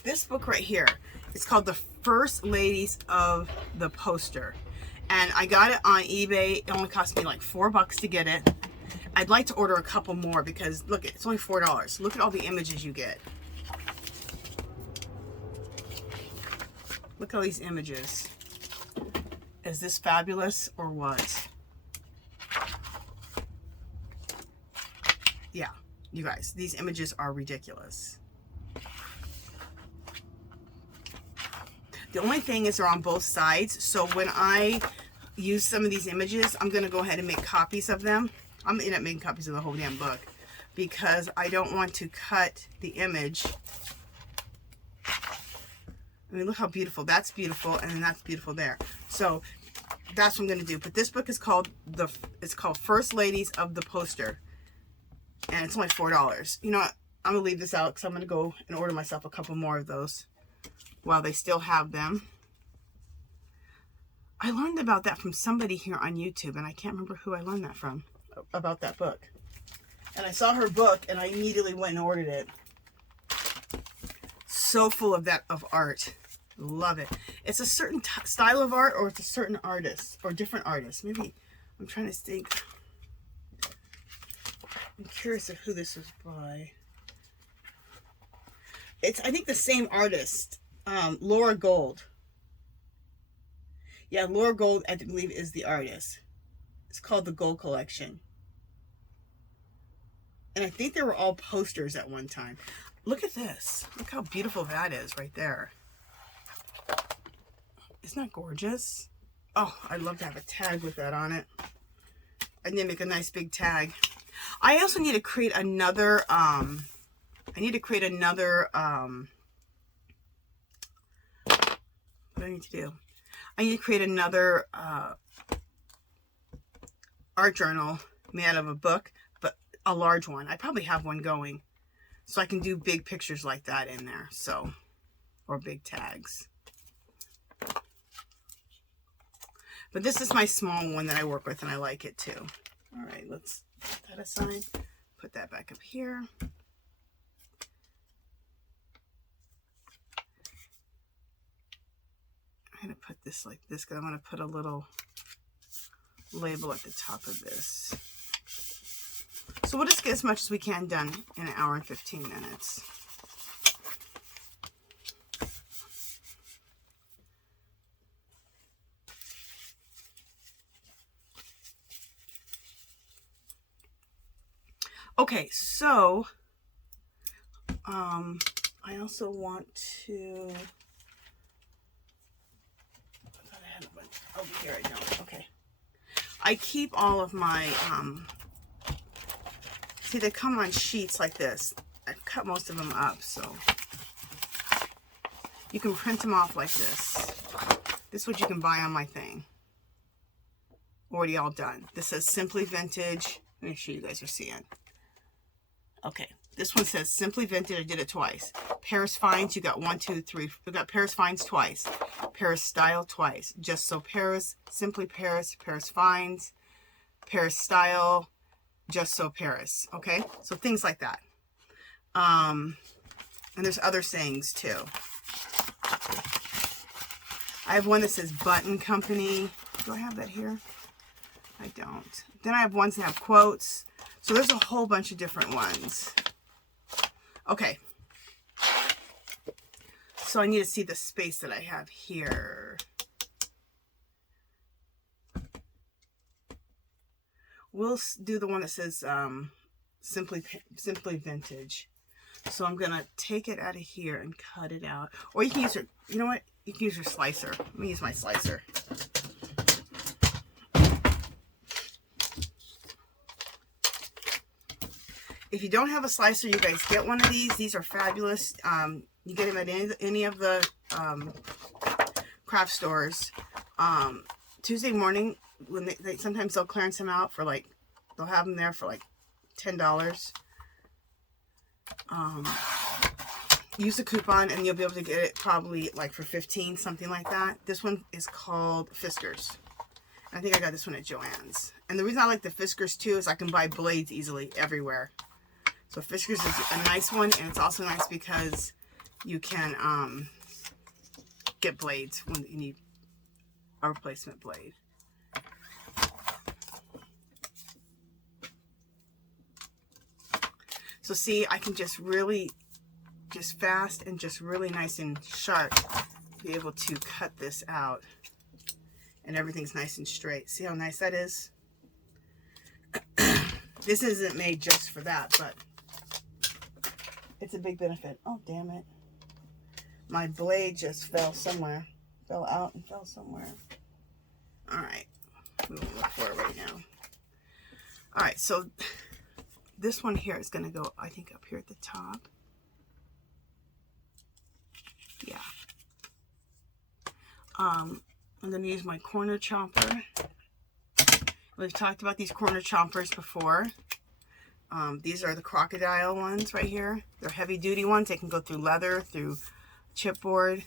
This book right here, it's called The First Ladies of the Poster. And I got it on eBay. It only cost me like $4 to get it. I'd like to order a couple more because look, it's only $4. Look at all the images you get. Look at all these images. Is this fabulous or what? Yeah, you guys, these images are ridiculous. The only thing is they're on both sides, so when I use some of these images, I'm going to go ahead and make copies of them. I'm going to end up making copies of the whole damn book because I don't want to cut the image. I mean, look how beautiful. That's beautiful, and then that's beautiful there. So that's what I'm going to do. But this book is called First Ladies of the Poster, and it's only $4. You know what? I'm going to leave this out because I'm going to go and order myself a couple more of those while they still have them. I learned about that from somebody here on YouTube, and I can't remember who I learned that from, about that book. And I saw her book, and I immediately went and ordered it. So full of art. Love it. It's a certain style of art, or it's a certain artist, or different artists. Maybe, I'm trying to think. I'm curious of who this was by. It's, I think, the same artist. Laura Gold. Yeah, Laura Gold, I believe, is the artist. It's called The Gold Collection. And I think they were all posters at one time. Look at this. Look how beautiful that is right there. Isn't that gorgeous? Oh, I'd love to have a tag with that on it. I need to make a nice big tag. I also need to create another, what do I need to do? I need to create another art journal made out of a book, but a large one. I probably have one going, so I can do big pictures like that in there. So, or big tags. But this is my small one that I work with, and I like it too. All right, let's put that aside. Put that back up here. I'm going to put this like this because I'm going to put a little label at the top of this. So we'll just get as much as we can done in 1 hour and 15 minutes. Okay, so I also want to, I thought I had a bunch over here. I don't. Okay. I keep all of my, see, they come on sheets like this. I've cut most of them up, so you can print them off like this. This is what you can buy on my thing. Already all done. This says Simply Vintage. Make sure you guys are seeing. Okay, this one says Simply Vintage. I did it twice. Paris Finds, you got 1, 2, 3. You got Paris Finds twice. Paris Style twice. Just So Paris, Simply Paris, Paris Finds, Paris Style, Just So Paris. Okay, so things like that. And there's other sayings too. I have one that says Button Company. Do I have that here? I don't. Then I have ones that have quotes. So there's a whole bunch of different ones. Okay. So I need to see the space that I have here. We'll do the one that says Simply Vintage. So I'm going to take it out of here and cut it out. Or you can use your, you know what? You can use your slicer. Let me use my slicer. If you don't have a slicer, you guys get one of these. These are fabulous. You get them at any of the craft stores. Tuesday morning, when sometimes they'll clearance them out for like, they'll have them there for like $10. Use the coupon and you'll be able to get it probably like for $15, something like that. This one is called Fiskars. I think I got this one at Joann's. And the reason I like the Fiskars too is I can buy blades easily everywhere. So Fiskars is a nice one, and it's also nice because you can get blades when you need a replacement blade. So see, I can just really, just fast and just really nice and sharp be able to cut this out. And everything's nice and straight. See how nice that is? This isn't made just for that, but it's a big benefit. Oh, damn it. My blade just fell somewhere. Fell out and fell somewhere. Alright. We won't look for it right now. Alright, so this one here is going to go, I think, up here at the top. Yeah. I'm going to use my corner chomper. We've talked about these corner chompers before. These are the crocodile ones right here. They're heavy duty ones. They can go through leather, through chipboard.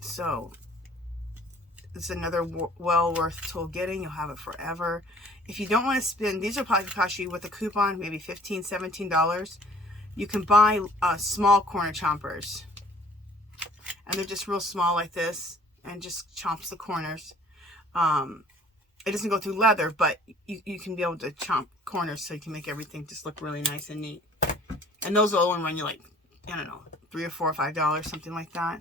So it's another well worth tool getting. You'll have it forever. If you don't want to spend, these will probably cost you with a coupon maybe $15, $17. You can buy small corner chompers. And they're just real small like this and just chomps the corners. It doesn't go through leather, but you can be able to chomp corners so you can make everything just look really nice and neat. And those will only run you like, I don't know, $3 or $4 or $5, something like that.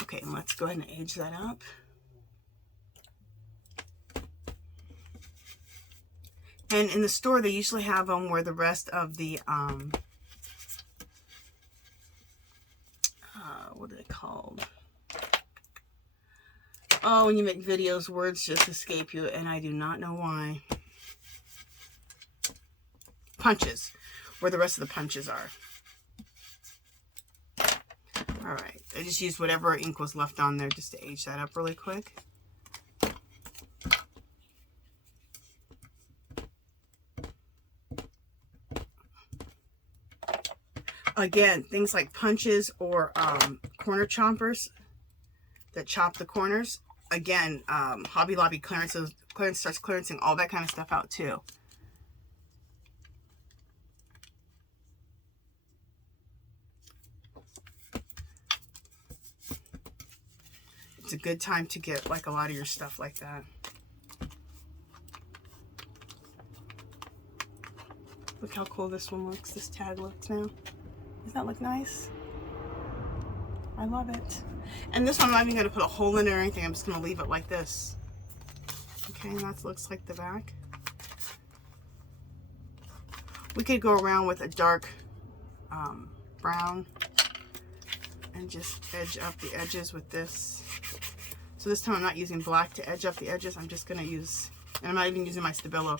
Okay, and let's go ahead and age that up. And in the store, they usually have them where the rest of the, what are they called? Oh, when you make videos, words just escape you, and I do not know why. Punches, where the rest of the punches are. Alright, I just used whatever ink was left on there just to age that up really quick. Again, things like punches or corner chompers that chop the corners. Again, Hobby Lobby clearance starts clearancing all that kind of stuff out too. It's a good time to get like a lot of your stuff like that. Look how cool this one looks. This tag looks now. Doesn't that look nice? I love it. And this one I'm not even going to put a hole in it or anything. I'm just going to leave it like this. Okay, and that looks like the back. We could go around with a dark brown and just edge up the edges with this. So this time I'm not using black to edge up the edges. I'm just going to use, and I'm not even using my Stabilo.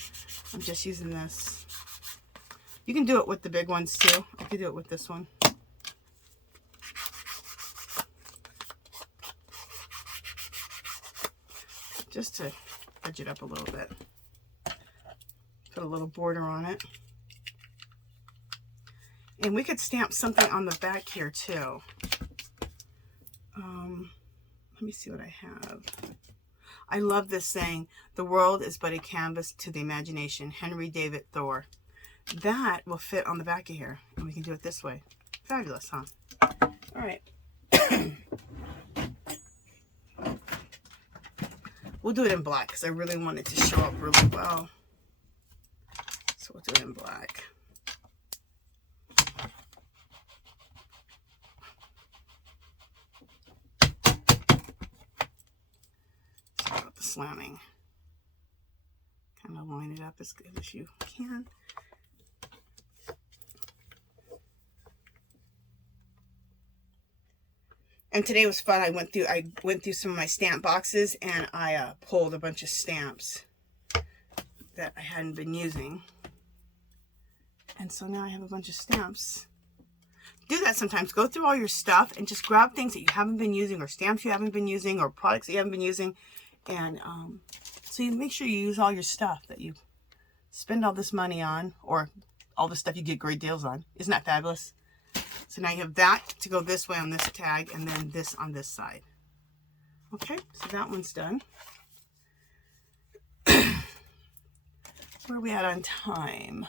I'm just using this. You can do it with the big ones too. I could do it with this one. Just to edge it up a little bit. Put a little border on it. And we could stamp something on the back here too. Let me see what I have. I love this saying, the world is but a canvas to the imagination. Henry David Thoreau. That will fit on the back of here. And we can do it this way. Fabulous, huh? All right. We'll do it in black because I really want it to show up really well. So we'll do it in black. Sorry about the slamming. Kind of line it up as good as you can. And today was fun. I went through some of my stamp boxes and I pulled a bunch of stamps that I hadn't been using. And so now I have a bunch of stamps. Do that sometimes. Go through all your stuff and just grab things that you haven't been using, or stamps you haven't been using, or products that you haven't been using. And so you make sure you use all your stuff that you spend all this money on, or all the stuff you get great deals on. Isn't that fabulous? So now you have that to go this way on this tag, and then this on this side. Okay, so that one's done. Where are we at on time?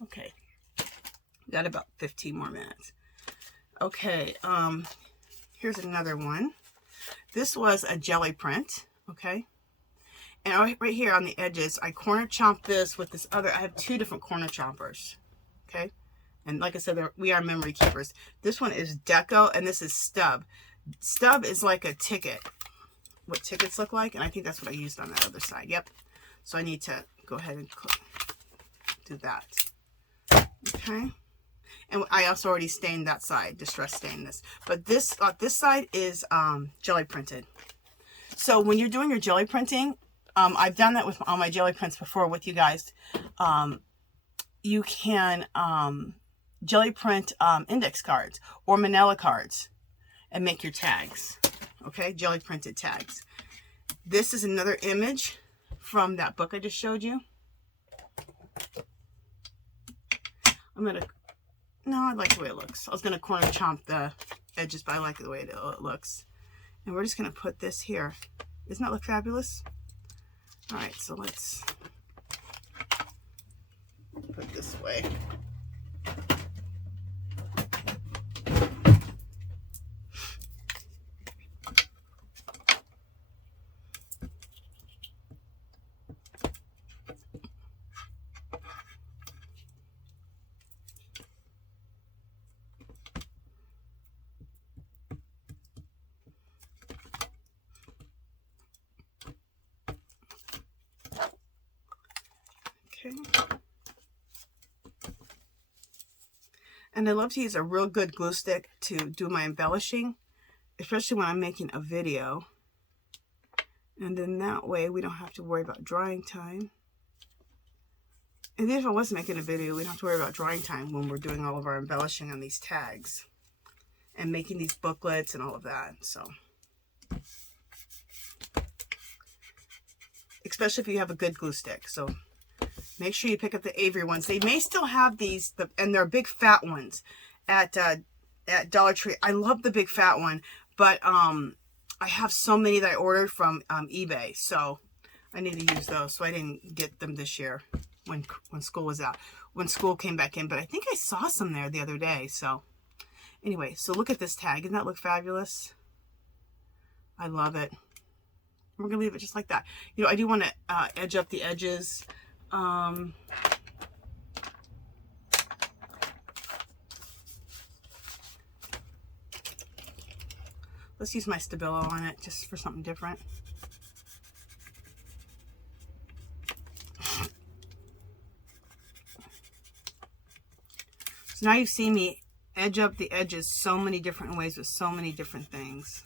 Okay, we got about 15 more minutes. Okay, here's another one. This was a jelly print, okay? And right here on the edges, I corner chomped this with this other. I have two different corner chompers, okay? And like I said, we are memory keepers. This one is Deco, and this is Stub. Stub is like a ticket, what tickets look like, and I think that's what I used on that other side. Yep. So I need to go ahead and do that. Okay. And I also already stained that side, distress stained this. But this side is jelly printed. So when you're doing your jelly printing, I've done that with all my jelly prints before with you guys. You can jelly print index cards or manila cards and make your tags. Okay, jelly printed tags. This is another image from that book I just showed you. No, I like the way it looks. I was gonna corner chomp the edges, but I like the way it looks. And we're just gonna put this here. Doesn't that look fabulous? All right, so let's put this away. Okay. And I love to use a real good glue stick to do my embellishing, especially when I'm making a video. And then that way we don't have to worry about drying time. And then if I was making a video, we don't have to worry about drying time when we're doing all of our embellishing on these tags and making these booklets and all of that. So, especially if you have a good glue stick. So make sure you pick up the Avery ones. They may still have these, and they're big fat ones at Dollar Tree. I love the big fat one, but I have so many that I ordered from eBay, so I need to use those. So I didn't get them this year when school was out, when school came back in. But I think I saw some there the other day. So anyway, so look at this tag. Doesn't that look fabulous? I love it. We're gonna leave it just like that. You know, I do want to edge up the edges. Let's use my Stabilo on it just for something different. So now you've seen me edge up the edges so many different ways with so many different things.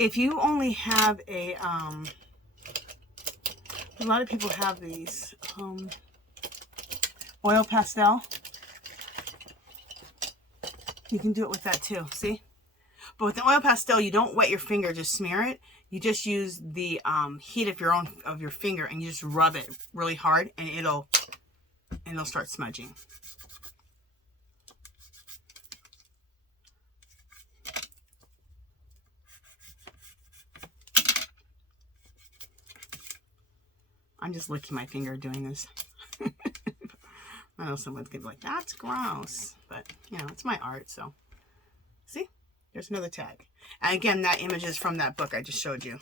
If you only have a lot of people have these oil pastel. You can do it with that too, see? But with the oil pastel, you don't wet your finger, just smear it. You just use the heat of your finger and you just rub it really hard and it'll start smudging. I'm just licking my finger doing this. I know someone's gonna be like, that's gross. But, you know, it's my art, so. See? There's another tag. And again, that image is from that book I just showed you.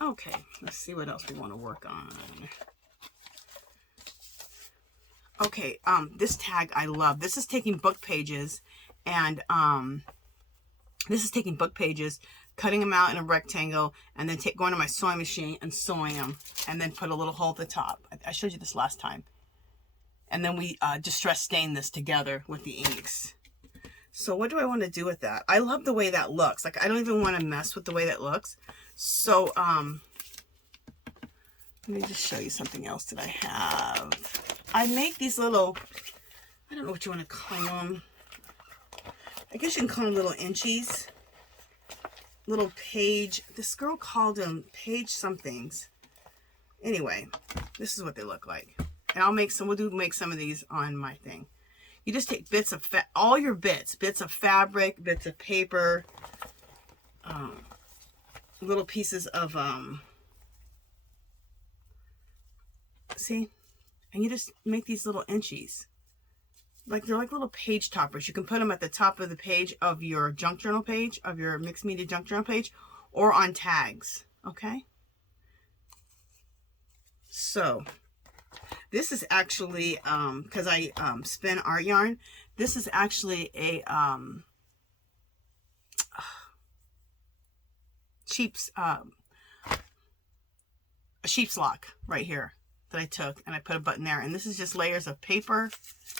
Okay, let's see what else we want to work on. Okay, this tag I love. This is taking book pages and this is taking book pages, cutting them out in a rectangle, and then going to my sewing machine and sewing them, and then put a little hole at the top. I showed you this last time. And then we distress stain this together with the inks. So what do I want to do with that? I love the way that looks. Like, I don't even want to mess with the way that looks. So, let me just show you something else that I have. I make these little, I don't know what you want to call them. I guess you can call them little inchies. Little page. This girl called them page somethings. Anyway, this is what they look like. And I'll make some, make some of these on my thing. You just take bits of, all your bits of fabric, bits of paper, little pieces of, see? And you just make these little inchies. Like, they're like little page toppers. You can put them at the top of the page of your junk journal page, of your mixed media junk journal page, or on tags, okay? So, this is actually, because I spin art yarn, this is actually a sheep's lock right here that I took, and I put a button there. And this is just layers of paper,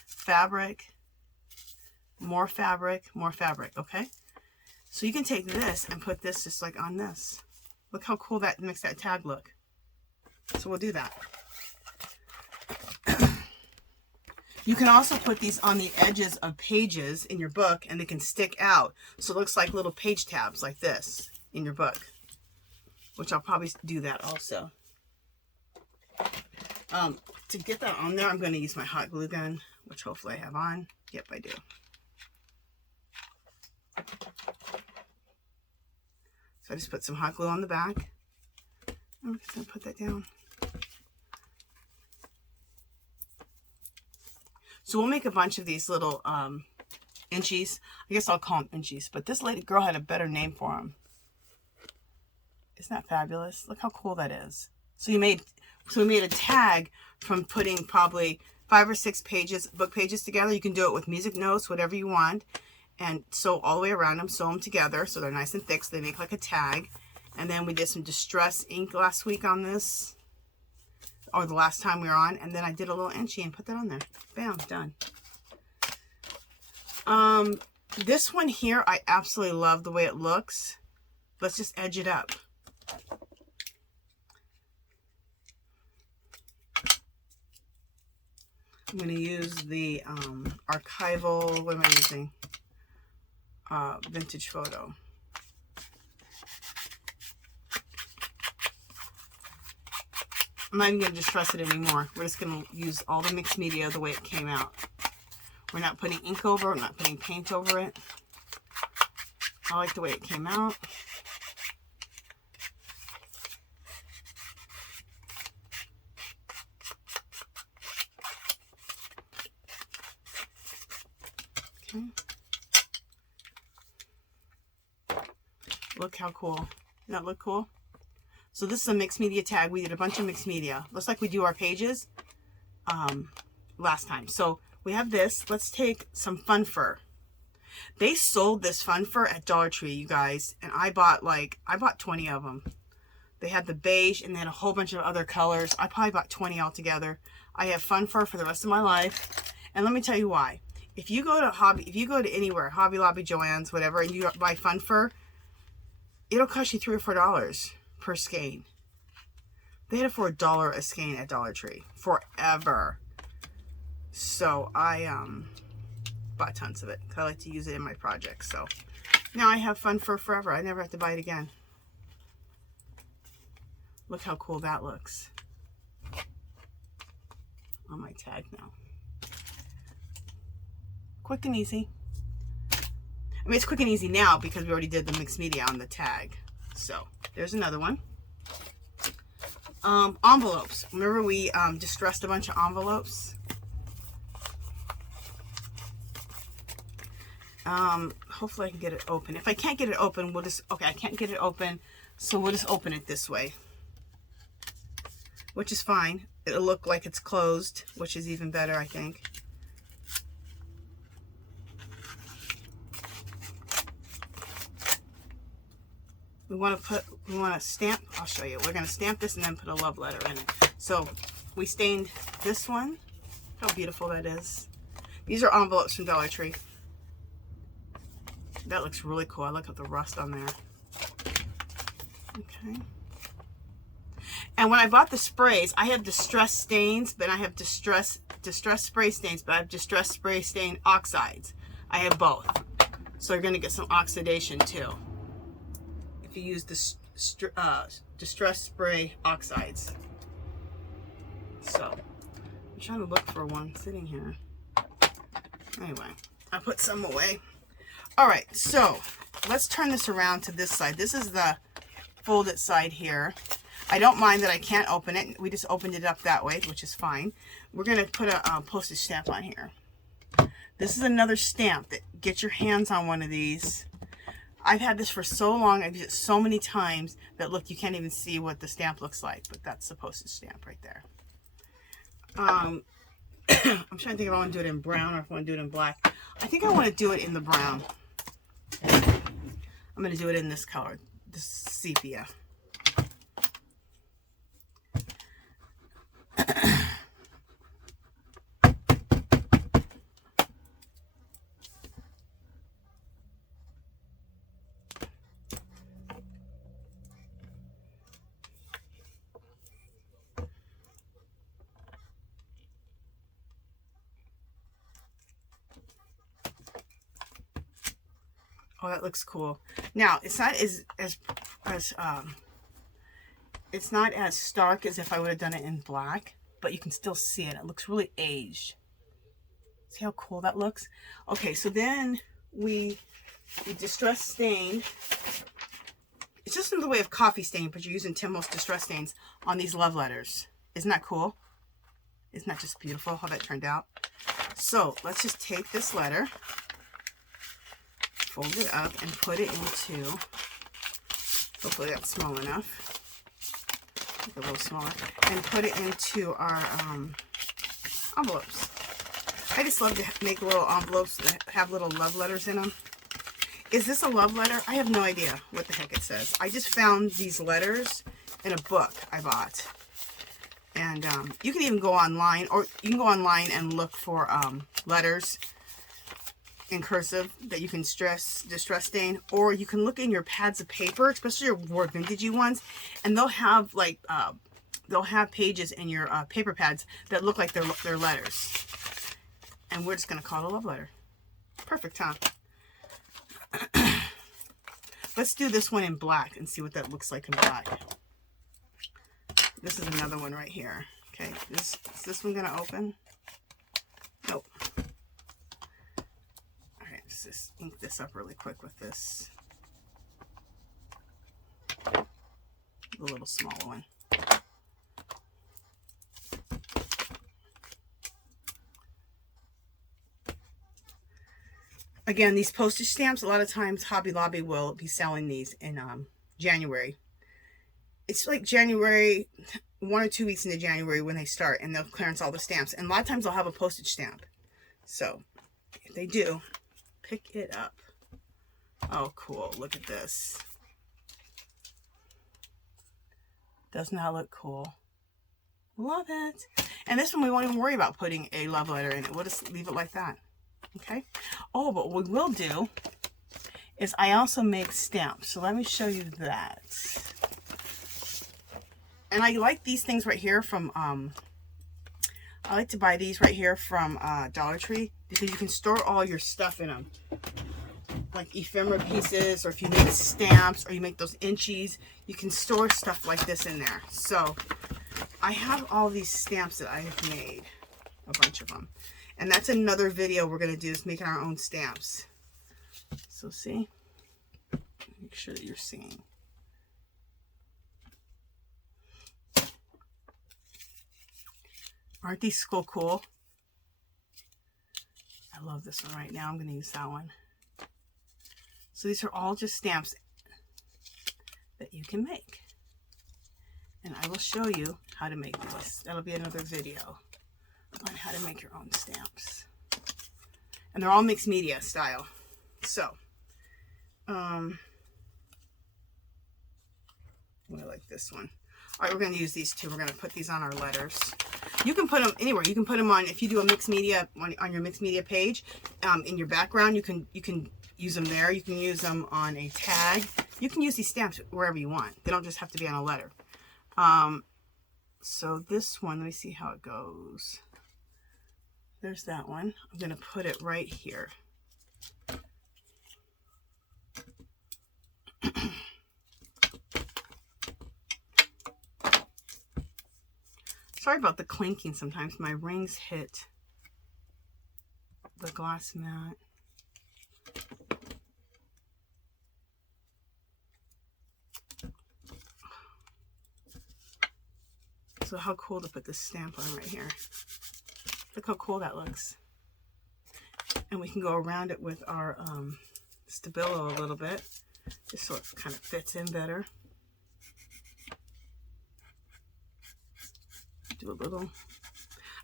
fabric, more fabric, okay? So you can take this and put this just like on this. Look how cool that makes that tag look. So we'll do that. You can also put these on the edges of pages in your book, and they can stick out. So it looks like little page tabs like this in your book, which I'll probably do that also. To get that on there, I'm going to use my hot glue gun, which hopefully I have on. Yep, I do. So I just put some hot glue on the back. I'm just going to put that down. So we'll make a bunch of these little inchies. I guess I'll call them inchies, but this lady girl had a better name for them. Isn't that fabulous? Look how cool that is. So we made a tag from putting probably 5 or 6 pages, book pages together. You can do it with music notes, whatever you want, and sew all the way around them. Sew them together so they're nice and thick, so they make like a tag. And then we did some distress ink last week on this, or the last time we were on, and then I did a little inchie and put that on there. Bam, done. This one here, I absolutely love the way it looks. Let's just edge it up. I'm going to use the archival, what am I using? Vintage photo. I'm not even going to distress it anymore. We're just going to use all the mixed media the way it came out. We're not putting ink over it. We're not putting paint over it. I like the way it came out. Okay. Look how cool. Doesn't that look cool? So this is a mixed media tag. We did a bunch of mixed media. Looks like we do our pages last time. So we have this. Let's take some fun fur. They sold this fun fur at Dollar Tree, you guys, and I bought 20 of them. They had the beige, and they had a whole bunch of other colors. I probably bought 20 altogether. I have fun fur for the rest of my life. And let me tell you why. If you go to anywhere, Hobby Lobby, Joann's, whatever, and you buy fun fur, it'll cost you $3 or $4 per skein. They had it for $1 a skein at Dollar Tree forever. So I bought tons of it because I like to use it in my projects. So now I have fun fur forever. I never have to buy it again. Look how cool that looks on my tag now. Quick and easy. I mean, it's quick and easy now because we already did the mixed media on the tag. So there's another one. Envelopes. Remember we distressed a bunch of envelopes? Hopefully I can get it open. If I can't get it open, we'll just, okay, I can't get it open, so we'll just open it this way. Which is fine. It'll look like it's closed, which is even better, I think. We want to stamp, I'll show you. We're going to stamp this and then put a love letter in it. So we stained this one. How beautiful that is. These are envelopes from Dollar Tree. That looks really cool. I look at the rust on there. Okay. And when I bought the sprays, I have distressed stains, but I have distressed spray stains, but I have distressed spray stain oxides. I have both. So you're going to get some oxidation too if you use the distress spray oxides. So I'm trying to look for one sitting here. Anyway, I put some away. All right, so let's turn this around to this side. This is the folded side here. I don't mind that I can't open it. We just opened it up that way, which is fine. We're going to put a postage stamp on here. This is another stamp that get your hands on one of these. I've had this for so long. I've used it so many times that, look, you can't even see what the stamp looks like, but that's the postage stamp right there. I'm trying to think if I want to do it in brown or if I want to do it in black. I think I want to do it in the brown. I'm going to do it in this color, this sepia. Oh, that looks cool. Now, it's not it's not as stark as if I would have done it in black, but you can still see it. It looks really aged. See how cool that looks? Okay, so then we distress stain. It's just in the way of coffee stain, but you're using Tim's distress stains on these love letters. Isn't that cool? Isn't that just beautiful how that turned out? So let's just take this letter, fold it up, and put it into, hopefully that's small enough, make it a little smaller, and put it into our envelopes. I just love to make little envelopes that have little love letters in them. Is this a love letter? I have no idea what the heck it says. I just found these letters in a book I bought. And you can even go online, or you can go online and look for letters in cursive that you can distress stain, or you can look in your pads of paper, especially your more vintagey ones, and they'll have like pages in your paper pads that look like they're letters. And we're just gonna call it a love letter. Perfect, huh? Let's do this one in black and see what that looks like in black. This is another one right here. Okay, is this one gonna open? Nope. Alright, let's just ink this up really quick with this. The little small one. Again, these postage stamps, a lot of times Hobby Lobby will be selling these in January. It's like January, 1 or 2 weeks into January when they start, and they'll clearance all the stamps. And a lot of times they'll have a postage stamp. So, if they do, pick it up. Oh, cool. Look at this. Doesn't that look cool? Love it. And this one we won't even worry about putting a love letter in it. We'll just leave it like that. Okay. Oh, but what we will do is I also make stamps. So let me show you that. And I like these things right here from, I like to buy these right here from Dollar Tree because you can store all your stuff in them. Like ephemera pieces, or if you make stamps, or you make those inchies, you can store stuff like this in there. So I have all these stamps that I have made, a bunch of them. And that's another video we're going to do, is making our own stamps. So see, make sure that you're seeing. Aren't these so cool? I love this one right now. I'm going to use that one. So these are all just stamps that you can make. And I will show you how to make this. That'll be another video on how to make your own stamps. And they're all mixed media style. So, I like this one. All right, we're going to use these two. We're going to put these on our letters. You can put them anywhere. You can put them on, if you do a mixed media, on your mixed media page, in your background, you can use them there. You can use them on a tag. You can use these stamps wherever you want. They don't just have to be on a letter. So this one, let me see how it goes. There's that one. I'm going to put it right here. Sorry about the clinking sometimes. My rings hit the glass mat. So how cool to put this stamp on right here. Look how cool that looks. And we can go around it with our Stabilo a little bit, just so it kind of fits in better. Do a little,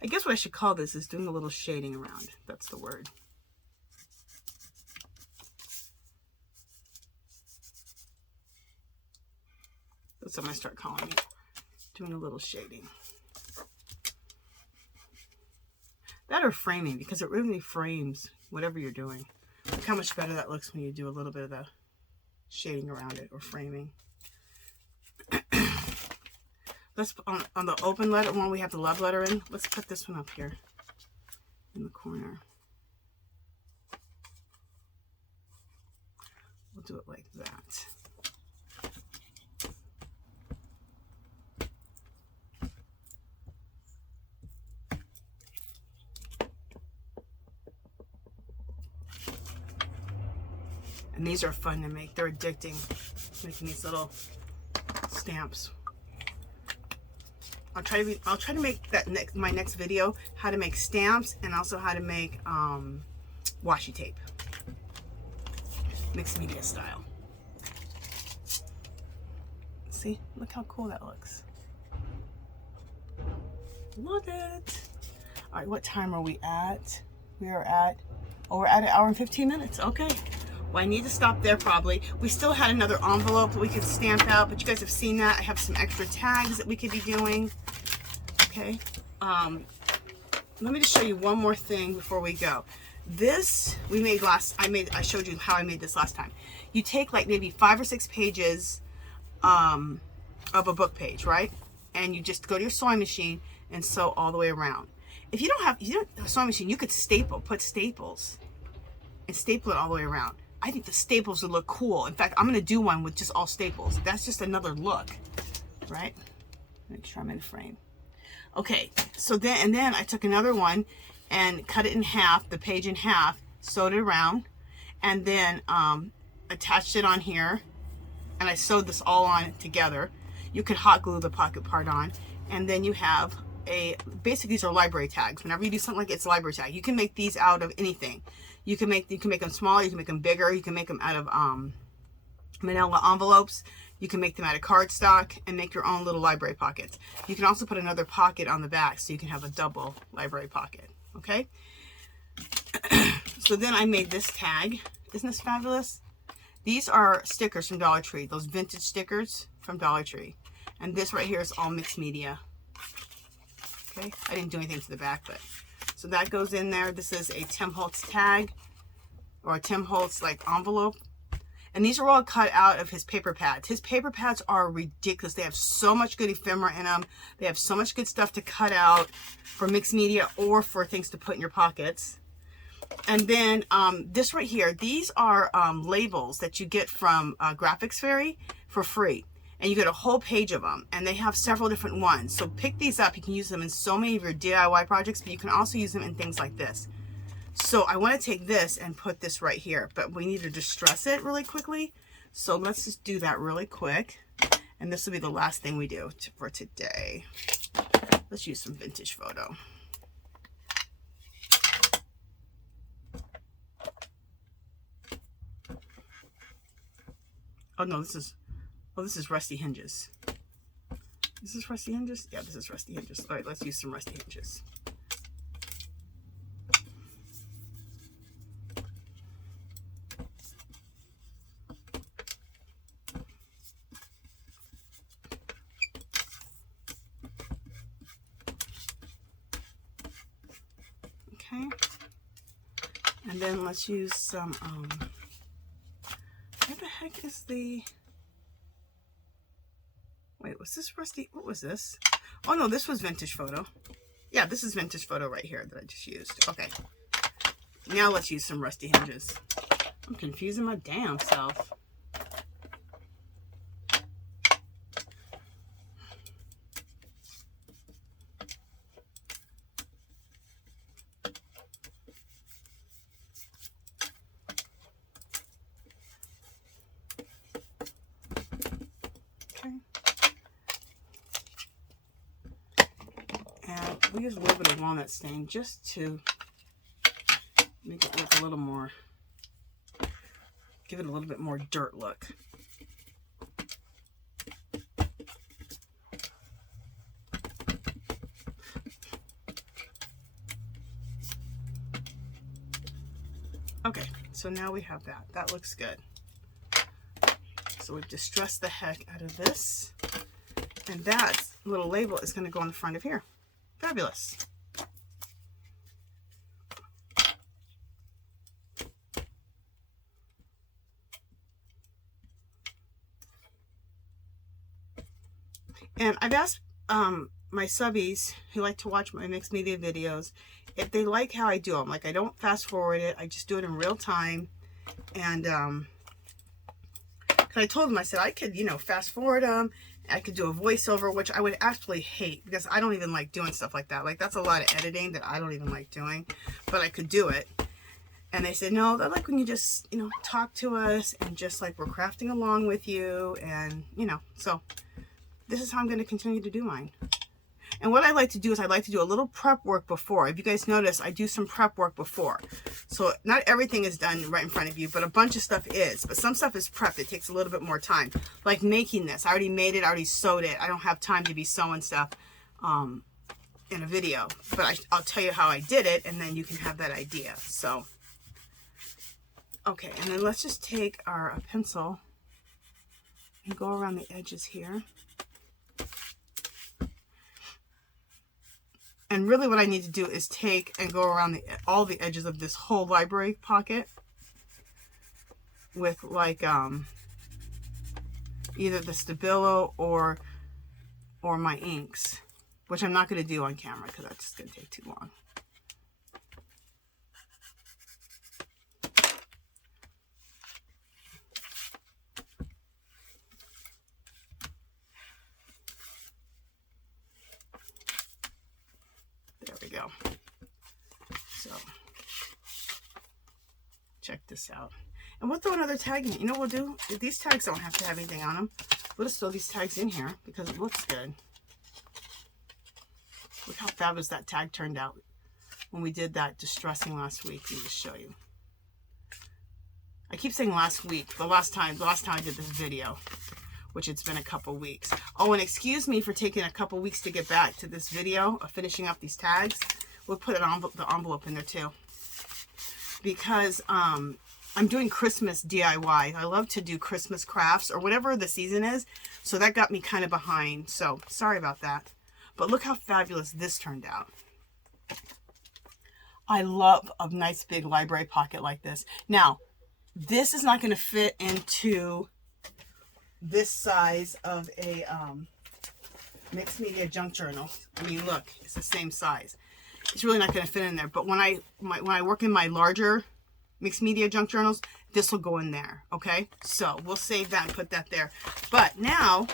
I guess what I should call this is doing a little shading around. That's the word. That's what I'm going to start calling it. Doing a little shading. That or framing, because it really frames whatever you're doing. Look how much better that looks when you do a little bit of the shading around it, or framing. Let's, on the open letter one, we have the love letter in. Let's put this one up here in the corner. We'll do it like that. And these are fun to make. They're addicting, making these little stamps. I'll try to make that my next video, how to make stamps, and also how to make washi tape, mixed media style. See, look how cool that looks. Love it. All right, what time are we at? We are at, oh, we're at 1 hour and 15 minutes. Okay. Well, I need to stop there probably. We still had another envelope that we could stamp out, but you guys have seen that. I have some extra tags that we could be doing. Okay. Let me just show you one more thing before we go. This we made I showed you how I made this last time. You take like maybe 5 or 6 pages of a book page, right? And you just go to your sewing machine and sew all the way around. If you don't have a sewing machine, you could put staples and staple it all the way around. I think the staples would look cool. In fact, I'm going to do one with just all staples. That's just another look, right? Make sure I'm in frame. Okay, so then I took another one and cut it in half, the page in half, sewed it around, and then attached it on here, and I sewed this all on together. You could hot glue the pocket part on, and then you have basically these are library tags. Whenever you do something like it's a library tag, you can make these out of anything. You can make them smaller, you can make them bigger, you can make them out of manila envelopes, you can make them out of cardstock and make your own little library pockets. You can also put another pocket on the back so you can have a double library pocket, okay? So then I made this tag. Isn't this fabulous? These are stickers from Dollar Tree, those vintage stickers from Dollar Tree. And this right here is all mixed media. Okay, I didn't do anything to the back, but so that goes in there. This is a Tim Holtz tag, or a Tim Holtz like envelope. And these are all cut out of his paper pads. His paper pads are ridiculous. They have so much good ephemera in them. They have so much good stuff to cut out for mixed media or for things to put in your pockets. And then this right here, these are labels that you get from Graphics Fairy for free. And you get a whole page of them. And they have several different ones. So pick these up. You can use them in so many of your DIY projects, but you can also use them in things like this. So I want to take this and put this right here, but we need to distress it really quickly. So let's just do that really quick. And this will be the last thing we do for today. Let's use some vintage photo. Oh no, this is Rusty Hinges. Is this Rusty Hinges? Yeah, this is Rusty Hinges. All right, let's use some Rusty Hinges. Okay, and then let's use some, where the heck is the, wait, was this Rusty, what was this? Oh no, this was vintage photo. Yeah, this is vintage photo right here that I just used. Okay, now let's use some Rusty Hinges. I'm confusing my damn self. And we use a little bit of walnut stain just to make it look a little more, give it a little bit more dirt look. Okay, so now we have that. That looks good. So we've distressed the heck out of this. And that little label is going to go on the front of here. Fabulous. And I've asked my subbies who like to watch my mixed media videos if they like how I do them. Like, I don't fast forward it. I just do it in real time. And cause I told them, I said I could, you know, fast forward them. I could do a voiceover, which I would actually hate because I don't even like doing stuff like that. Like, that's a lot of editing that I don't even like doing, but I could do it. And they said, no, I like when you just, you know, talk to us and just like we're crafting along with you. And, you know, so this is how I'm going to continue to do mine. And what I like to do is I like to do a little prep work before. If you guys notice, I do some prep work before. So not everything is done right in front of you, but a bunch of stuff is. But some stuff is prepped. It takes a little bit more time. Like making this. I already made it. I already sewed it. I don't have time to be sewing stuff in a video. But I'll tell you how I did it, and then you can have that idea. So, okay. And then let's just take our pencil and go around the edges here. And really what I need to do is take and go around all the edges of this whole library pocket with like either the Stabilo or my inks, which I'm not going to do on camera because that's just going to take too long. There we go. So, check this out. And we'll throw another tag in it. You know what we'll do? These tags don't have to have anything on them. We'll just throw these tags in here because it looks good. Look how fabulous that tag turned out when we did that distressing last week. Let me just show you. I keep saying last week, the last time I did this video, which it's been a couple weeks. Oh, and excuse me for taking a couple weeks to get back to this video of finishing up these tags. We'll put the envelope in there too. Because I'm doing Christmas DIY. I love to do Christmas crafts or whatever the season is. So that got me kind of behind. So sorry about that. But look how fabulous this turned out. I love a nice big library pocket like this. Now, this is not going to fit into this size of a mixed media junk journal. I mean, look, it's the same size. It's really not going to fit in there. But when I work in my larger mixed media junk journals, this will go in there. Okay, so we'll save that and put that there. But now,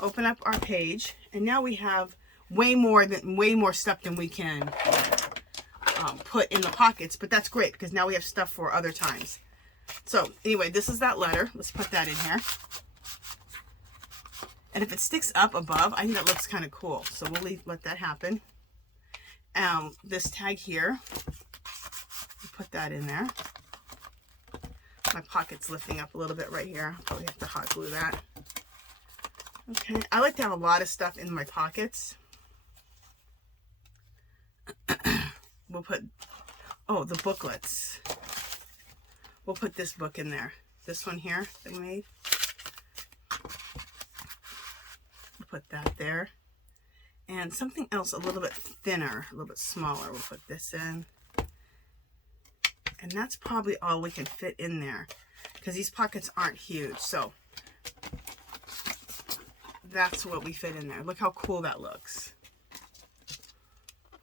open up our page, and now we have way more stuff than we can put in the pockets. But that's great because now we have stuff for other times. So anyway, this is that letter. Let's put that in here. And if it sticks up above, I think that looks kind of cool. So we'll let that happen. This tag here, we'll put that in there. My pocket's lifting up a little bit right here. Probably have to hot glue that. Okay, I like to have a lot of stuff in my pockets. We'll put, oh, the booklets. We'll put this book in there. This one here that we made. We'll put that there. And something else a little bit thinner, a little bit smaller. We'll put this in. And that's probably all we can fit in there because these pockets aren't huge. So that's what we fit in there. Look how cool that looks.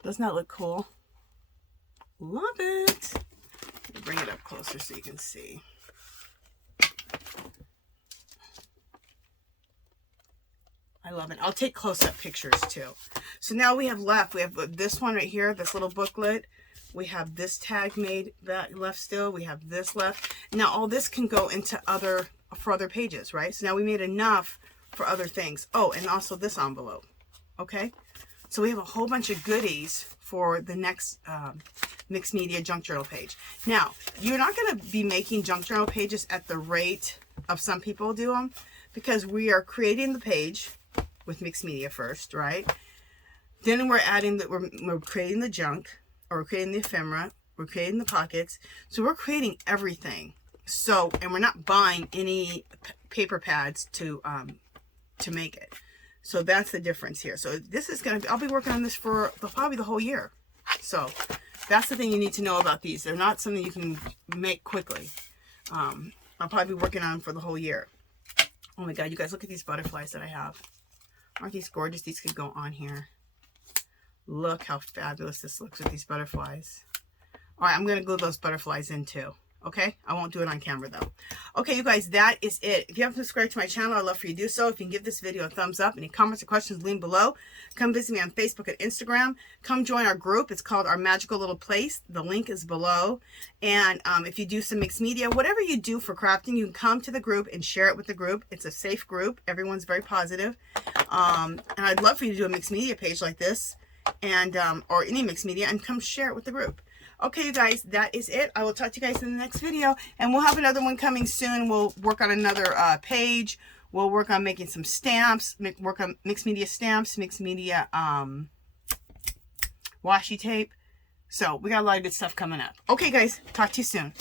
Doesn't that look cool? Love it. Bring it up closer so you can see. I love it. I'll take close-up pictures too. So now we have left. We have this one right here, this little booklet. We have this tag made that left still. We have this left. Now all this can go into for other pages, right? So now we made enough for other things. Oh, and also this envelope. Okay. So we have a whole bunch of goodies for the next mixed media junk journal page. Now, you're not going to be making junk journal pages at the rate of some people do them because we are creating the page with mixed media first, right? Then we're adding we're creating the junk, or we're creating the ephemera, we're creating the pockets. So we're creating everything. So, and we're not buying any paper pads to make it. So that's the difference here. So this is going to be, I'll be working on this for probably the whole year. So that's the thing you need to know about these. They're not something you can make quickly. I'll probably be working on them for the whole year. Oh my God, you guys, look at these butterflies that I have. Aren't these gorgeous? These could go on here. Look how fabulous this looks with these butterflies. All right, I'm going to glue those butterflies in too. Okay, I won't do it on camera though. Okay, you guys, that is it. If you haven't subscribed to my channel, I'd love for you to do so. If you can give this video a thumbs up, any comments or questions, leave below. Come visit me on Facebook and Instagram. Come join our group. It's called Our Magical Little Place. The link is below. And if you do some mixed media, whatever you do for crafting, you can come to the group and share it with the group. It's a safe group. Everyone's very positive. And I'd love for you to do a mixed media page like this, and or any mixed media, and come share it with the group. Okay, you guys, that is it. I will talk to you guys in the next video, and we'll have another one coming soon. We'll work on another page. We'll work on making some stamps, work on mixed media stamps, mixed media washi tape. So we got a lot of good stuff coming up. Okay, guys, talk to you soon.